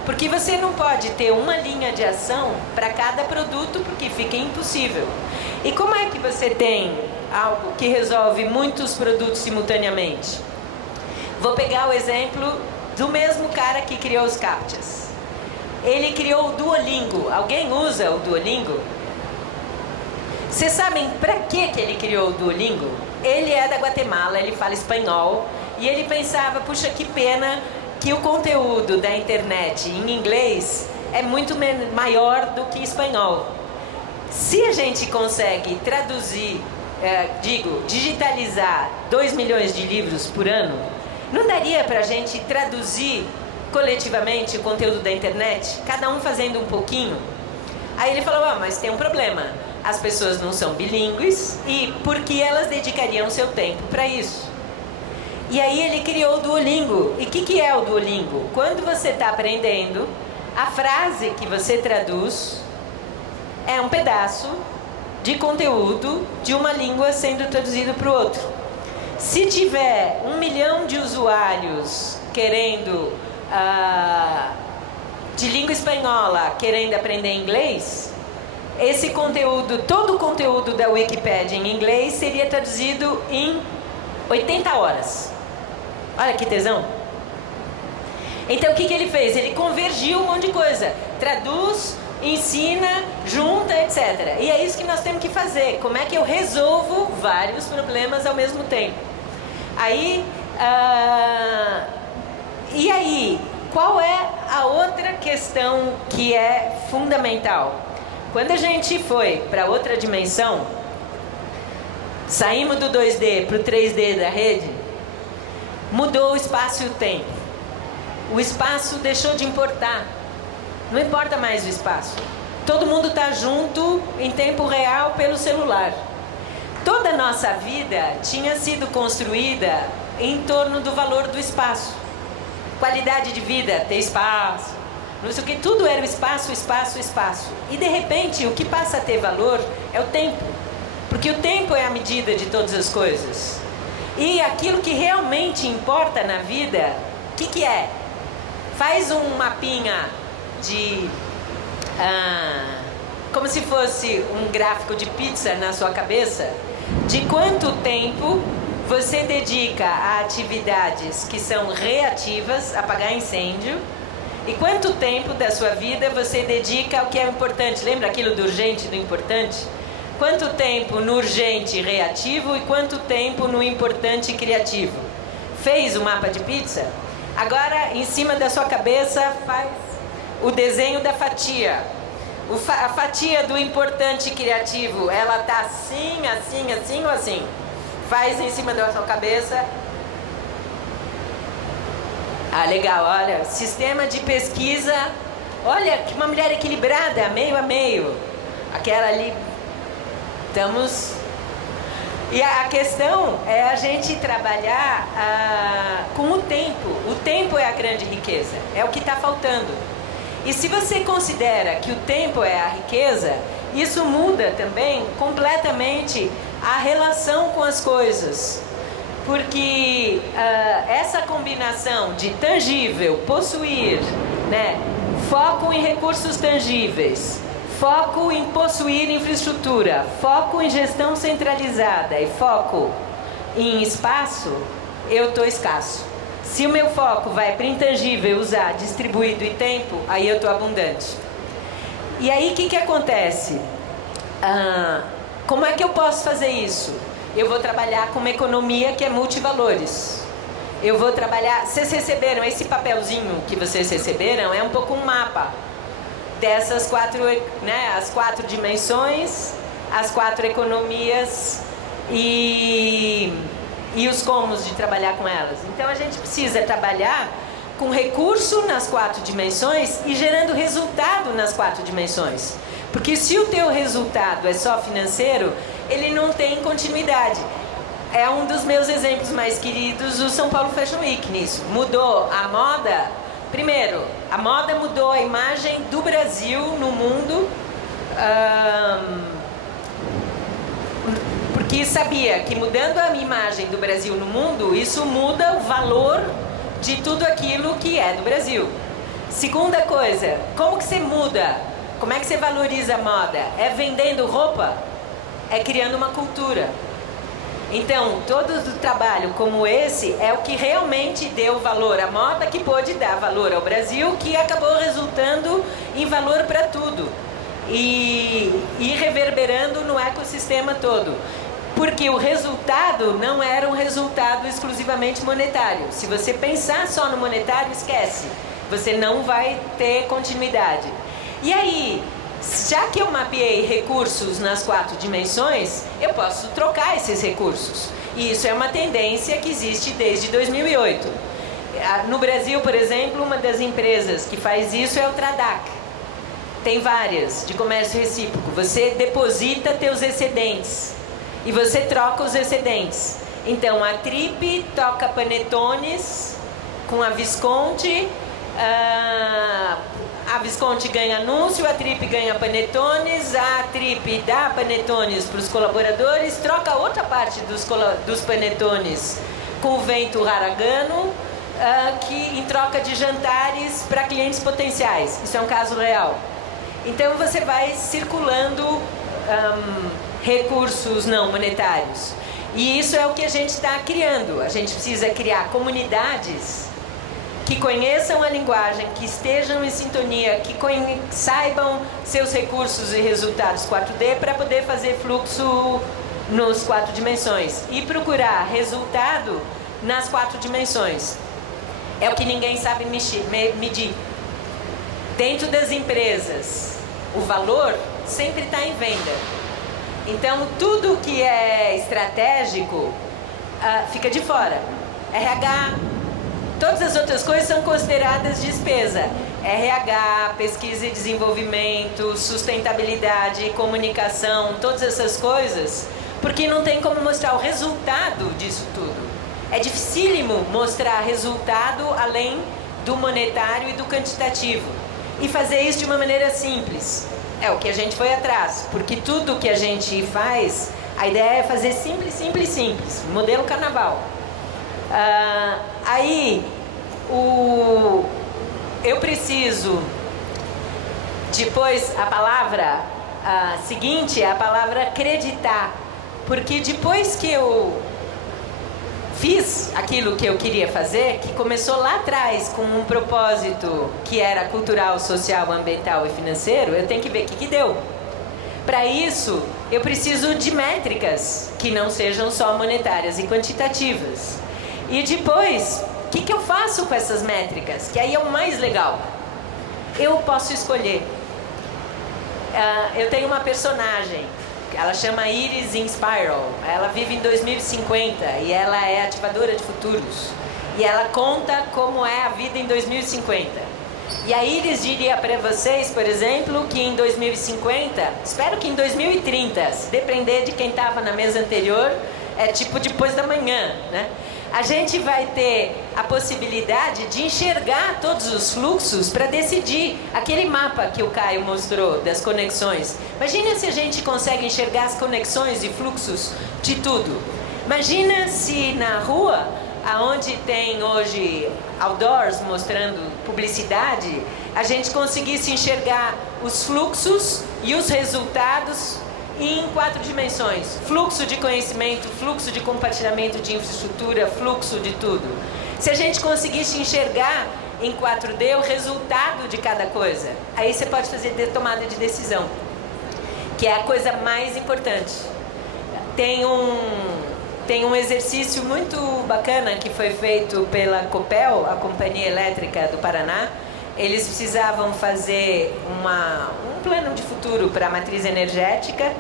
Porque você não pode ter uma linha de ação para cada produto, porque fica impossível. E como é que você tem algo que resolve muitos produtos simultaneamente? Vou pegar o exemplo do mesmo cara que criou os CAPTCHAs. Ele criou o Duolingo. Alguém usa o Duolingo? Vocês sabem para que ele criou o Duolingo? Ele é da Guatemala, ele fala espanhol. E ele pensava, puxa, que pena que o conteúdo da internet em inglês é muito maior do que espanhol. Se a gente consegue traduzir, digitalizar 2 milhões de livros por ano, não daria para a gente traduzir coletivamente o conteúdo da internet, cada um fazendo um pouquinho? Aí ele falou, mas tem um problema, as pessoas não são bilíngues e por que elas dedicariam seu tempo para isso? E aí ele criou o Duolingo. E o que é o Duolingo? Quando você está aprendendo, a frase que você traduz é um pedaço de conteúdo de uma língua sendo traduzido para o outro. Se tiver 1 milhão de usuários querendo, de língua espanhola, querendo aprender inglês, esse conteúdo, todo o conteúdo da Wikipédia em inglês seria traduzido em 80 horas. Olha que tesão. Então o que ele fez? Ele convergiu um monte de coisa. Traduz, ensina, junta, etc. E é isso que nós temos que fazer. Como é que eu resolvo vários problemas ao mesmo tempo? Aí, e aí, qual é a outra questão que é fundamental? Quando a gente foi para outra dimensão, saímos do 2D para o 3D da rede, mudou o espaço e o tempo. O espaço deixou de importar. Não importa mais o espaço. Todo mundo está junto em tempo real pelo celular. Toda a nossa vida tinha sido construída em torno do valor do espaço. Qualidade de vida, ter espaço. Não sei o que, tudo era o espaço, espaço, espaço. E de repente o que passa a ter valor é o tempo. Porque o tempo é a medida de todas as coisas. E aquilo que realmente importa na vida, o que é? Faz um mapinha de... como se fosse um gráfico de pizza na sua cabeça, de quanto tempo você dedica a atividades que são reativas, apagar incêndio, e quanto tempo da sua vida você dedica ao que é importante. Lembra aquilo do urgente e do importante? Quanto tempo no urgente reativo e quanto tempo no importante criativo? Fez o mapa de pizza? Agora, em cima da sua cabeça, faz o desenho da fatia. A fatia do importante criativo, ela tá assim, assim, assim ou assim? Faz em cima da sua cabeça. Legal, olha, sistema de pesquisa. Olha, que uma mulher equilibrada, meio a meio. Aquela ali... Estamos E a questão é a gente trabalhar com o tempo. O tempo é a grande riqueza, é o que está faltando. E se você considera que o tempo é a riqueza, isso muda também completamente a relação com as coisas. Porque essa combinação de tangível, possuir, né, foco em recursos tangíveis, foco em possuir infraestrutura, foco em gestão centralizada e foco em espaço, eu estou escasso. Se o meu foco vai para intangível, usar distribuído e tempo, aí eu estou abundante. E aí o que acontece? Como é que eu posso fazer isso? Eu vou trabalhar com uma economia que é multivalores. Eu vou trabalhar... Vocês receberam esse papelzinho que vocês receberam? É um pouco um mapa dessas quatro, né, as 4 dimensões, as 4 economias e os comos de trabalhar com elas. Então a gente precisa trabalhar com recurso nas 4 dimensões e gerando resultado nas 4 dimensões. Porque se o teu resultado é só financeiro, ele não tem continuidade. É um dos meus exemplos mais queridos, o São Paulo Fashion Week nisso. Mudou a moda. Primeiro, a moda mudou a imagem do Brasil no mundo, porque sabia que mudando a imagem do Brasil no mundo, isso muda o valor de tudo aquilo que é do Brasil. Segunda coisa, como que você muda? Como é que você valoriza a moda? É vendendo roupa? É criando uma cultura. Então, todo o trabalho como esse é o que realmente deu valor à moda, que pôde dar valor ao Brasil, que acabou resultando em valor para tudo. E reverberando no ecossistema todo. Porque o resultado não era um resultado exclusivamente monetário. Se você pensar só no monetário, esquece. Você não vai ter continuidade. E aí, já que eu mapeei recursos nas 4 dimensões, eu posso trocar esses recursos. E isso é uma tendência que existe desde 2008. No Brasil, por exemplo, uma das empresas que faz isso é o Tradac. Tem várias, de comércio recíproco. Você deposita teus excedentes e você troca os excedentes. Então, a Trip toca panetones com a Visconti, a Visconti ganha anúncio, a Trip ganha panetones, a Trip dá panetones para os colaboradores, troca outra parte dos panetones com o Vento Haragano, que em troca de jantares para clientes potenciais. Isso é um caso real. Então você vai circulando recursos não monetários. E isso é o que a gente está criando. A gente precisa criar comunidades que conheçam a linguagem, que estejam em sintonia, que saibam seus recursos e resultados 4D para poder fazer fluxo nos 4 dimensões e procurar resultado nas 4 dimensões. É o que ninguém sabe medir. Dentro das empresas, o valor sempre está em venda. Então, tudo que é estratégico fica de fora. RH, todas as outras coisas são consideradas despesa. RH, pesquisa e desenvolvimento, sustentabilidade, comunicação, todas essas coisas, porque não tem como mostrar o resultado disso tudo. É dificílimo mostrar resultado além do monetário e do quantitativo. E fazer isso de uma maneira simples. É o que a gente foi atrás, porque tudo que a gente faz, a ideia é fazer simples, simples, simples. Modelo carnaval. Eu preciso, depois a palavra seguinte é a palavra acreditar, porque depois que eu fiz aquilo que eu queria fazer, que começou lá atrás com um propósito que era cultural, social, ambiental e financeiro, eu tenho que ver o que deu. Para isso, eu preciso de métricas que não sejam só monetárias e quantitativas. E depois, o que eu faço com essas métricas? Que aí é o mais legal. Eu posso escolher. Eu tenho uma personagem, ela chama Iris in Spiral. Ela vive em 2050 e ela é ativadora de futuros. E ela conta como é a vida em 2050. E a Iris diria para vocês, por exemplo, que em 2050, espero que em 2030, se depender de quem estava na mesa anterior, é tipo depois da manhã, né? A gente vai ter a possibilidade de enxergar todos os fluxos para decidir aquele mapa que o Caio mostrou das conexões. Imagina se a gente consegue enxergar as conexões e fluxos de tudo. Imagina se na rua, aonde tem hoje outdoors mostrando publicidade, a gente conseguisse enxergar os fluxos e os resultados em 4 dimensões. Fluxo de conhecimento, fluxo de compartilhamento de infraestrutura, fluxo de tudo. Se a gente conseguisse enxergar em 4D o resultado de cada coisa, aí você pode fazer tomada de decisão, que é a coisa mais importante. Tem um exercício muito bacana que foi feito pela Copel, a Companhia Elétrica do Paraná. Eles precisavam fazer um plano de futuro para a matriz energética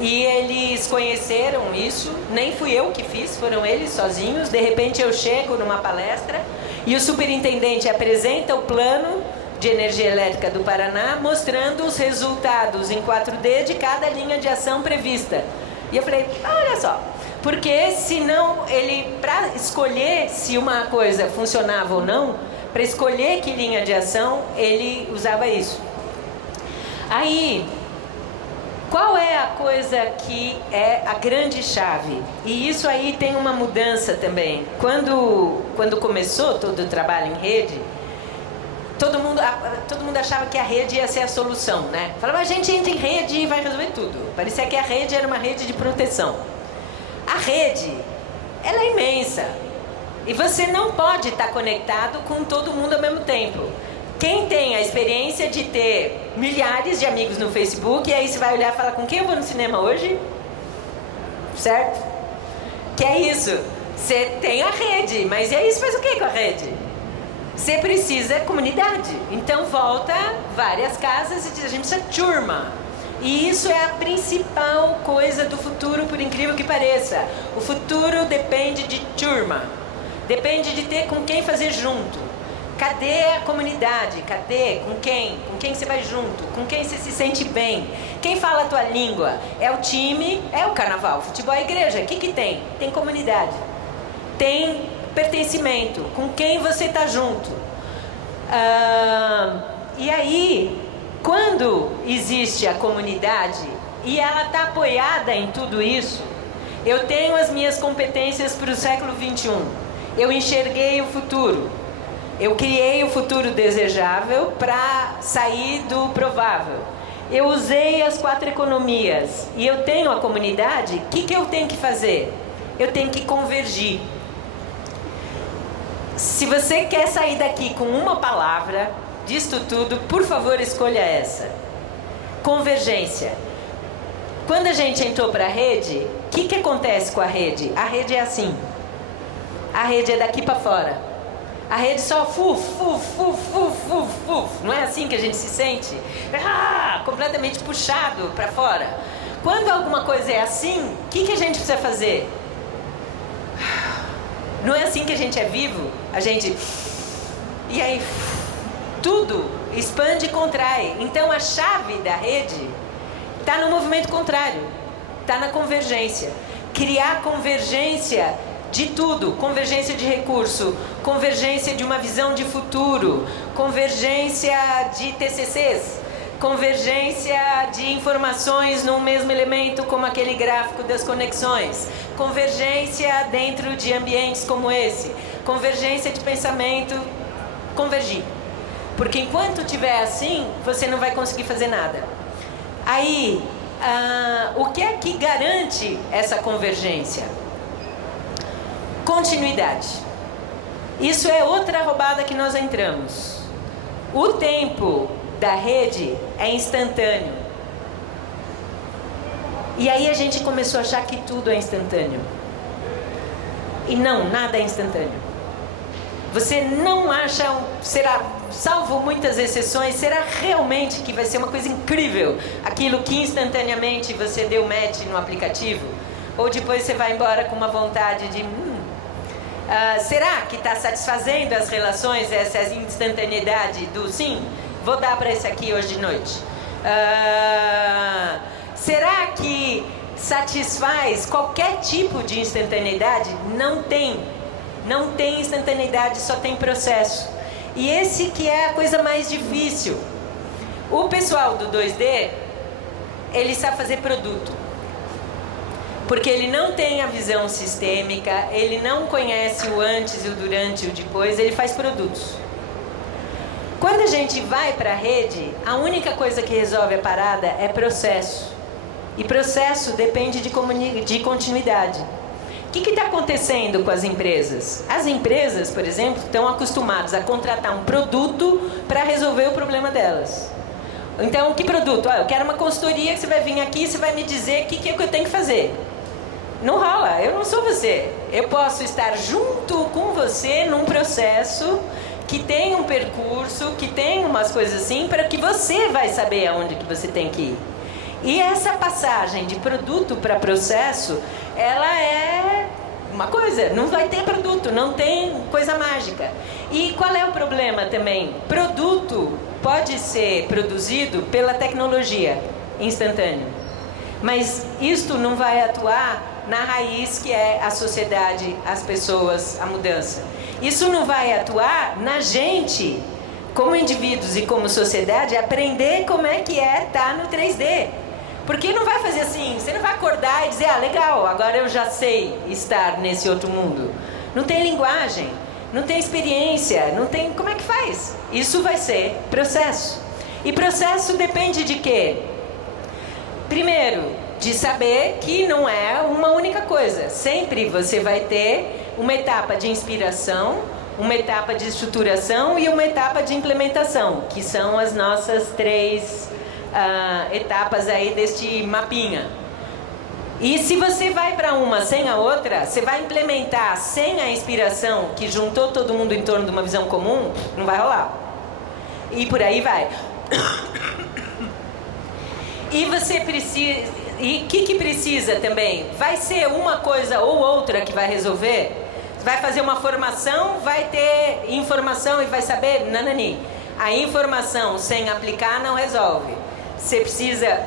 e eles conheceram isso. Nem fui eu que fiz, foram eles sozinhos. De repente eu chego numa palestra e o superintendente apresenta o plano de energia elétrica do Paraná, mostrando os resultados em 4D de cada linha de ação prevista. E eu falei, olha só, porque senão para escolher se uma coisa funcionava ou não, para escolher que linha de ação, ele usava isso. Aí, qual é a coisa que é a grande chave? E isso aí tem uma mudança também. Quando começou todo o trabalho em rede, todo mundo achava que a rede ia ser a solução, né? Falava, a gente entra em rede e vai resolver tudo. Parecia que a rede era uma rede de proteção. A rede, ela é imensa. E você não pode estar conectado com todo mundo ao mesmo tempo. Quem tem a experiência de ter milhares de amigos no Facebook, e aí você vai olhar e falar, com quem eu vou no cinema hoje? Certo? Que é isso. Você tem a rede, mas e aí você faz o que com a rede? Você precisa de comunidade. Então volta várias casas e diz, a gente precisa de turma. E isso é a principal coisa do futuro, por incrível que pareça. O futuro depende de turma. Depende de ter com quem fazer junto. Cadê a comunidade? Cadê? Com quem? Com quem você vai junto? Com quem você se sente bem? Quem fala a tua língua? É o time? É o carnaval? Futebol, a igreja? O que tem? Tem comunidade. Tem pertencimento. Com quem você está junto? E aí, quando existe a comunidade e ela está apoiada em tudo isso, eu tenho as minhas competências para o século 21. Eu enxerguei o futuro. Eu criei o futuro desejável para sair do provável. Eu usei as 4 economias e eu tenho a comunidade. O que eu tenho que fazer? Eu tenho que convergir. Se você quer sair daqui com uma palavra disto tudo, por favor, escolha essa. Convergência. Quando a gente entrou para a rede, o que acontece com a rede? A rede é assim. A rede é daqui para fora. A rede só não é assim que a gente se sente? Completamente puxado para fora. Quando alguma coisa é assim, o que a gente precisa fazer? Não é assim que a gente é vivo? A gente... E aí, tudo expande e contrai. Então a chave da rede está no movimento contrário. Está na convergência. Criar convergência de tudo, convergência de recurso, convergência de uma visão de futuro, convergência de TCCs, convergência de informações num mesmo elemento, como aquele gráfico das conexões, convergência dentro de ambientes como esse, convergência de pensamento, convergir. Porque enquanto tiver assim, você não vai conseguir fazer nada. Aí, o que é que garante essa convergência? Continuidade. Isso é outra roubada que nós entramos. O tempo da rede é instantâneo. E aí a gente começou a achar que tudo é instantâneo. E não, nada é instantâneo. Você não acha, será, salvo muitas exceções, será realmente que vai ser uma coisa incrível aquilo que instantaneamente você deu match no aplicativo? Ou depois você vai embora com uma vontade de... será que está satisfazendo as relações, essa instantaneidade do sim? Vou dar para esse aqui hoje de noite. Será que satisfaz qualquer tipo de instantaneidade, não tem. Não tem instantaneidade, só tem processo. E esse que é a coisa mais difícil. O pessoal do 2D, ele sabe fazer produto. Porque ele não tem a visão sistêmica, ele não conhece o antes, o durante e o depois, ele faz produtos. Quando a gente vai para a rede, a única coisa que resolve a parada é processo. E processo depende de continuidade. O que está acontecendo com as empresas? As empresas, por exemplo, estão acostumadas a contratar um produto para resolver o problema delas. Então, que produto? Eu quero uma consultoria que você vai vir aqui e você vai me dizer o que eu tenho que fazer. Não rola, eu não sou você. Eu posso estar junto com você num processo que tem um percurso, que tem umas coisas assim, para que você vai saber aonde que você tem que ir. E essa passagem de produto para processo, ela é uma coisa, não vai ter produto, não tem coisa mágica. E qual é o problema também? Produto pode ser produzido pela tecnologia instantânea, mas isto não vai atuar na raiz que é a sociedade, as pessoas, a mudança. Isso não vai atuar na gente, como indivíduos e como sociedade, aprender como é que é estar no 3D. Porque não vai fazer assim, você não vai acordar e dizer, legal, agora eu já sei estar nesse outro mundo. Não tem linguagem, não tem experiência, não tem... Como é que faz? Isso vai ser processo. E processo depende de quê? Primeiro, de saber que não é uma única coisa. Sempre você vai ter uma etapa de inspiração, uma etapa de estruturação e uma etapa de implementação, que são as nossas 3 etapas aí deste mapinha. E se você vai para uma sem a outra, você vai implementar sem a inspiração, que juntou todo mundo em torno de uma visão comum, não vai rolar. E por aí vai. E você precisa... E o que precisa também? Vai ser uma coisa ou outra que vai resolver? Vai fazer uma formação, vai ter informação e vai saber? Nanani. A informação sem aplicar não resolve. Você precisa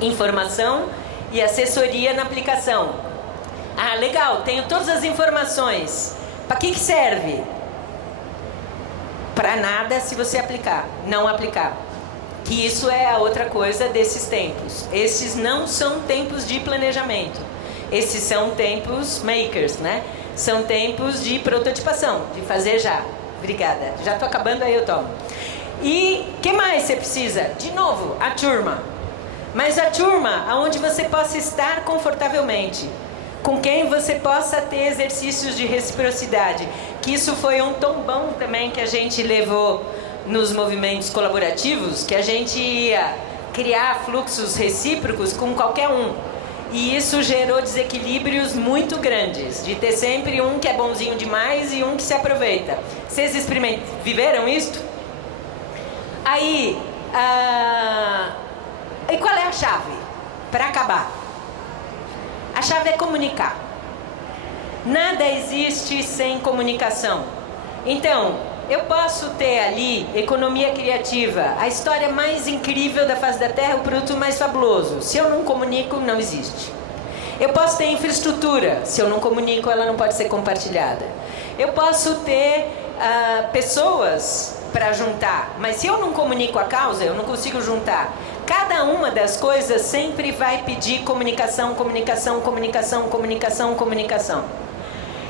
informação e assessoria na aplicação. Legal, tenho todas as informações. Para que serve? Para nada se você aplicar, não aplicar. Que isso é a outra coisa desses tempos. Esses não são tempos de planejamento. Esses são tempos makers, né? São tempos de prototipação, de fazer já. Obrigada. Já estou acabando, aí eu tomo. E o que mais você precisa? De novo, a turma. Mas a turma onde você possa estar confortavelmente. Com quem você possa ter exercícios de reciprocidade. Que isso foi um tombão também que a gente levou nos movimentos colaborativos, que a gente ia criar fluxos recíprocos com qualquer um. E isso gerou desequilíbrios muito grandes, de ter sempre um que é bonzinho demais e um que se aproveita. Vocês viveram isto? Aí, e qual é a chave para acabar? A chave é comunicar. Nada existe sem comunicação. Então, eu posso ter ali economia criativa, a história mais incrível da face da Terra, o produto mais fabuloso. Se eu não comunico, não existe. Eu posso ter infraestrutura. Se eu não comunico, ela não pode ser compartilhada. Eu posso ter pessoas para juntar, mas se eu não comunico a causa, eu não consigo juntar. Cada uma das coisas sempre vai pedir comunicação, comunicação, comunicação, comunicação, comunicação.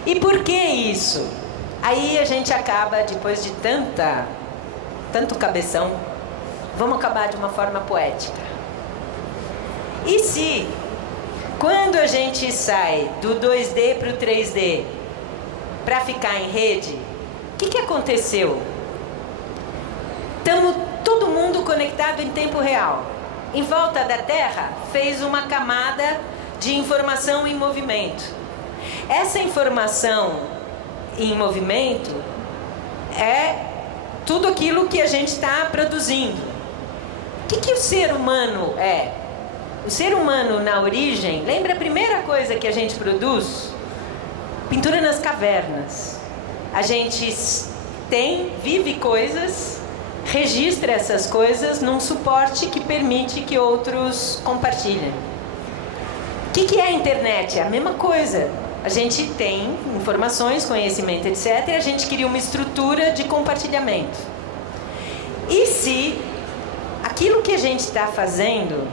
E por que isso? Aí a gente acaba, depois de tanto cabeção, vamos acabar de uma forma poética. E se, quando a gente sai do 2D para o 3D, para ficar em rede, o que aconteceu? Estamos todo mundo conectado em tempo real. Em volta da Terra, fez uma camada de informação em movimento. Essa informação em movimento é tudo aquilo que a gente está produzindo. O que o ser humano é? O ser humano, na origem, lembra a primeira coisa que a gente produz? Pintura nas cavernas. A gente vive coisas, registra essas coisas num suporte que permite que outros compartilhem. O que é a internet? É a mesma coisa. A gente tem informações, conhecimento, etc. E a gente cria uma estrutura de compartilhamento. E se aquilo que a gente está fazendo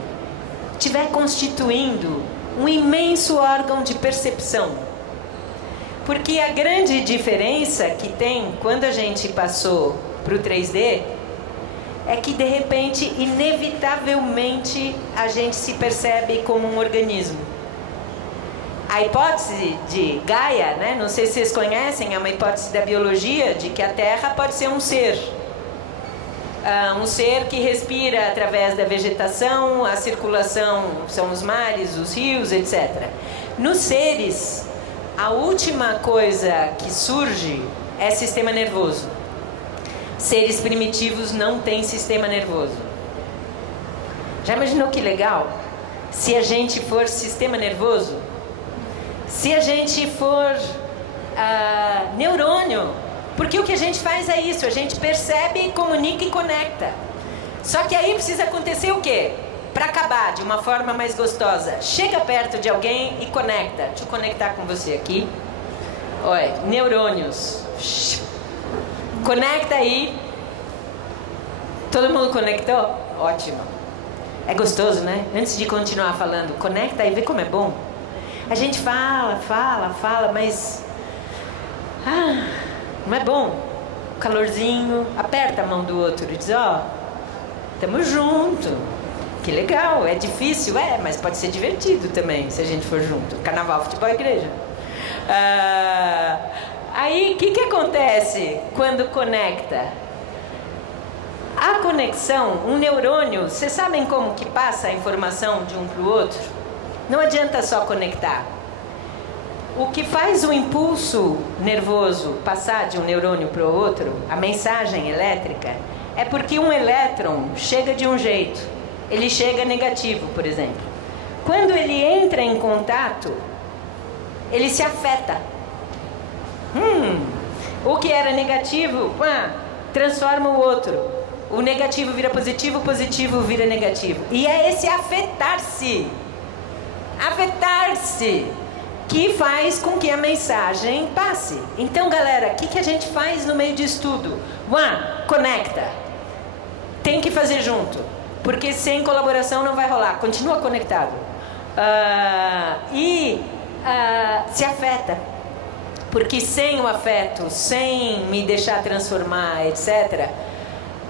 estiver constituindo um imenso órgão de percepção? Porque a grande diferença que tem quando a gente passou para o 3D é que, de repente, inevitavelmente, a gente se percebe como um organismo. A hipótese de Gaia, né? Não sei se vocês conhecem, é uma hipótese da biologia de que a Terra pode ser um ser. Um ser que respira através da vegetação, a circulação são os mares, os rios, etc. Nos seres, a última coisa que surge é sistema nervoso. Seres primitivos não têm sistema nervoso. Já imaginou que legal? Se a gente for sistema nervoso, se a gente for neurônio, porque o que a gente faz é isso, a gente percebe, comunica e conecta. Só que aí precisa acontecer o quê? Para acabar de uma forma mais gostosa, chega perto de alguém e conecta. Deixa eu conectar com você aqui. Olha, neurônios. Conecta aí. Todo mundo conectou? Ótimo. É gostoso, né? Antes de continuar falando, conecta aí, vê como é bom. A gente fala, mas não é bom. O calorzinho, aperta a mão do outro e diz, tamo junto. Que legal, é difícil, mas pode ser divertido também, se a gente for junto. Carnaval, futebol, igreja. Aí, o que acontece quando conecta? A conexão, um neurônio, vocês sabem como que passa a informação de um para o outro? Não adianta só conectar. O que faz o impulso nervoso passar de um neurônio para o outro, a mensagem elétrica, é porque um elétron chega de um jeito. Ele chega negativo, por exemplo. Quando ele entra em contato, ele se afeta. O que era negativo, transforma o outro. O negativo vira positivo, o positivo vira negativo. E é esse afetar-se que faz com que a mensagem passe. Então, galera, o que a gente faz no meio disso tudo? Conecta. Tem que fazer junto, porque sem colaboração não vai rolar. Continua conectado. Se afeta. Porque sem o afeto, sem me deixar transformar, etc.,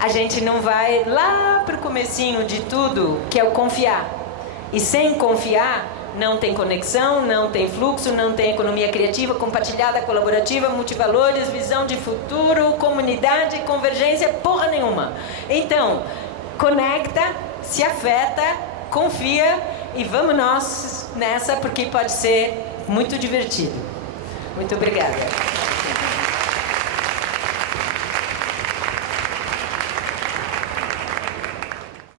a gente não vai lá para o comecinho de tudo, que é o confiar. E sem confiar, não tem conexão, não tem fluxo, não tem economia criativa, compartilhada, colaborativa, multivalores, visão de futuro, comunidade, convergência, porra nenhuma. Então, conecta, se afeta, confia e vamos nós nessa, porque pode ser muito divertido. Muito obrigada.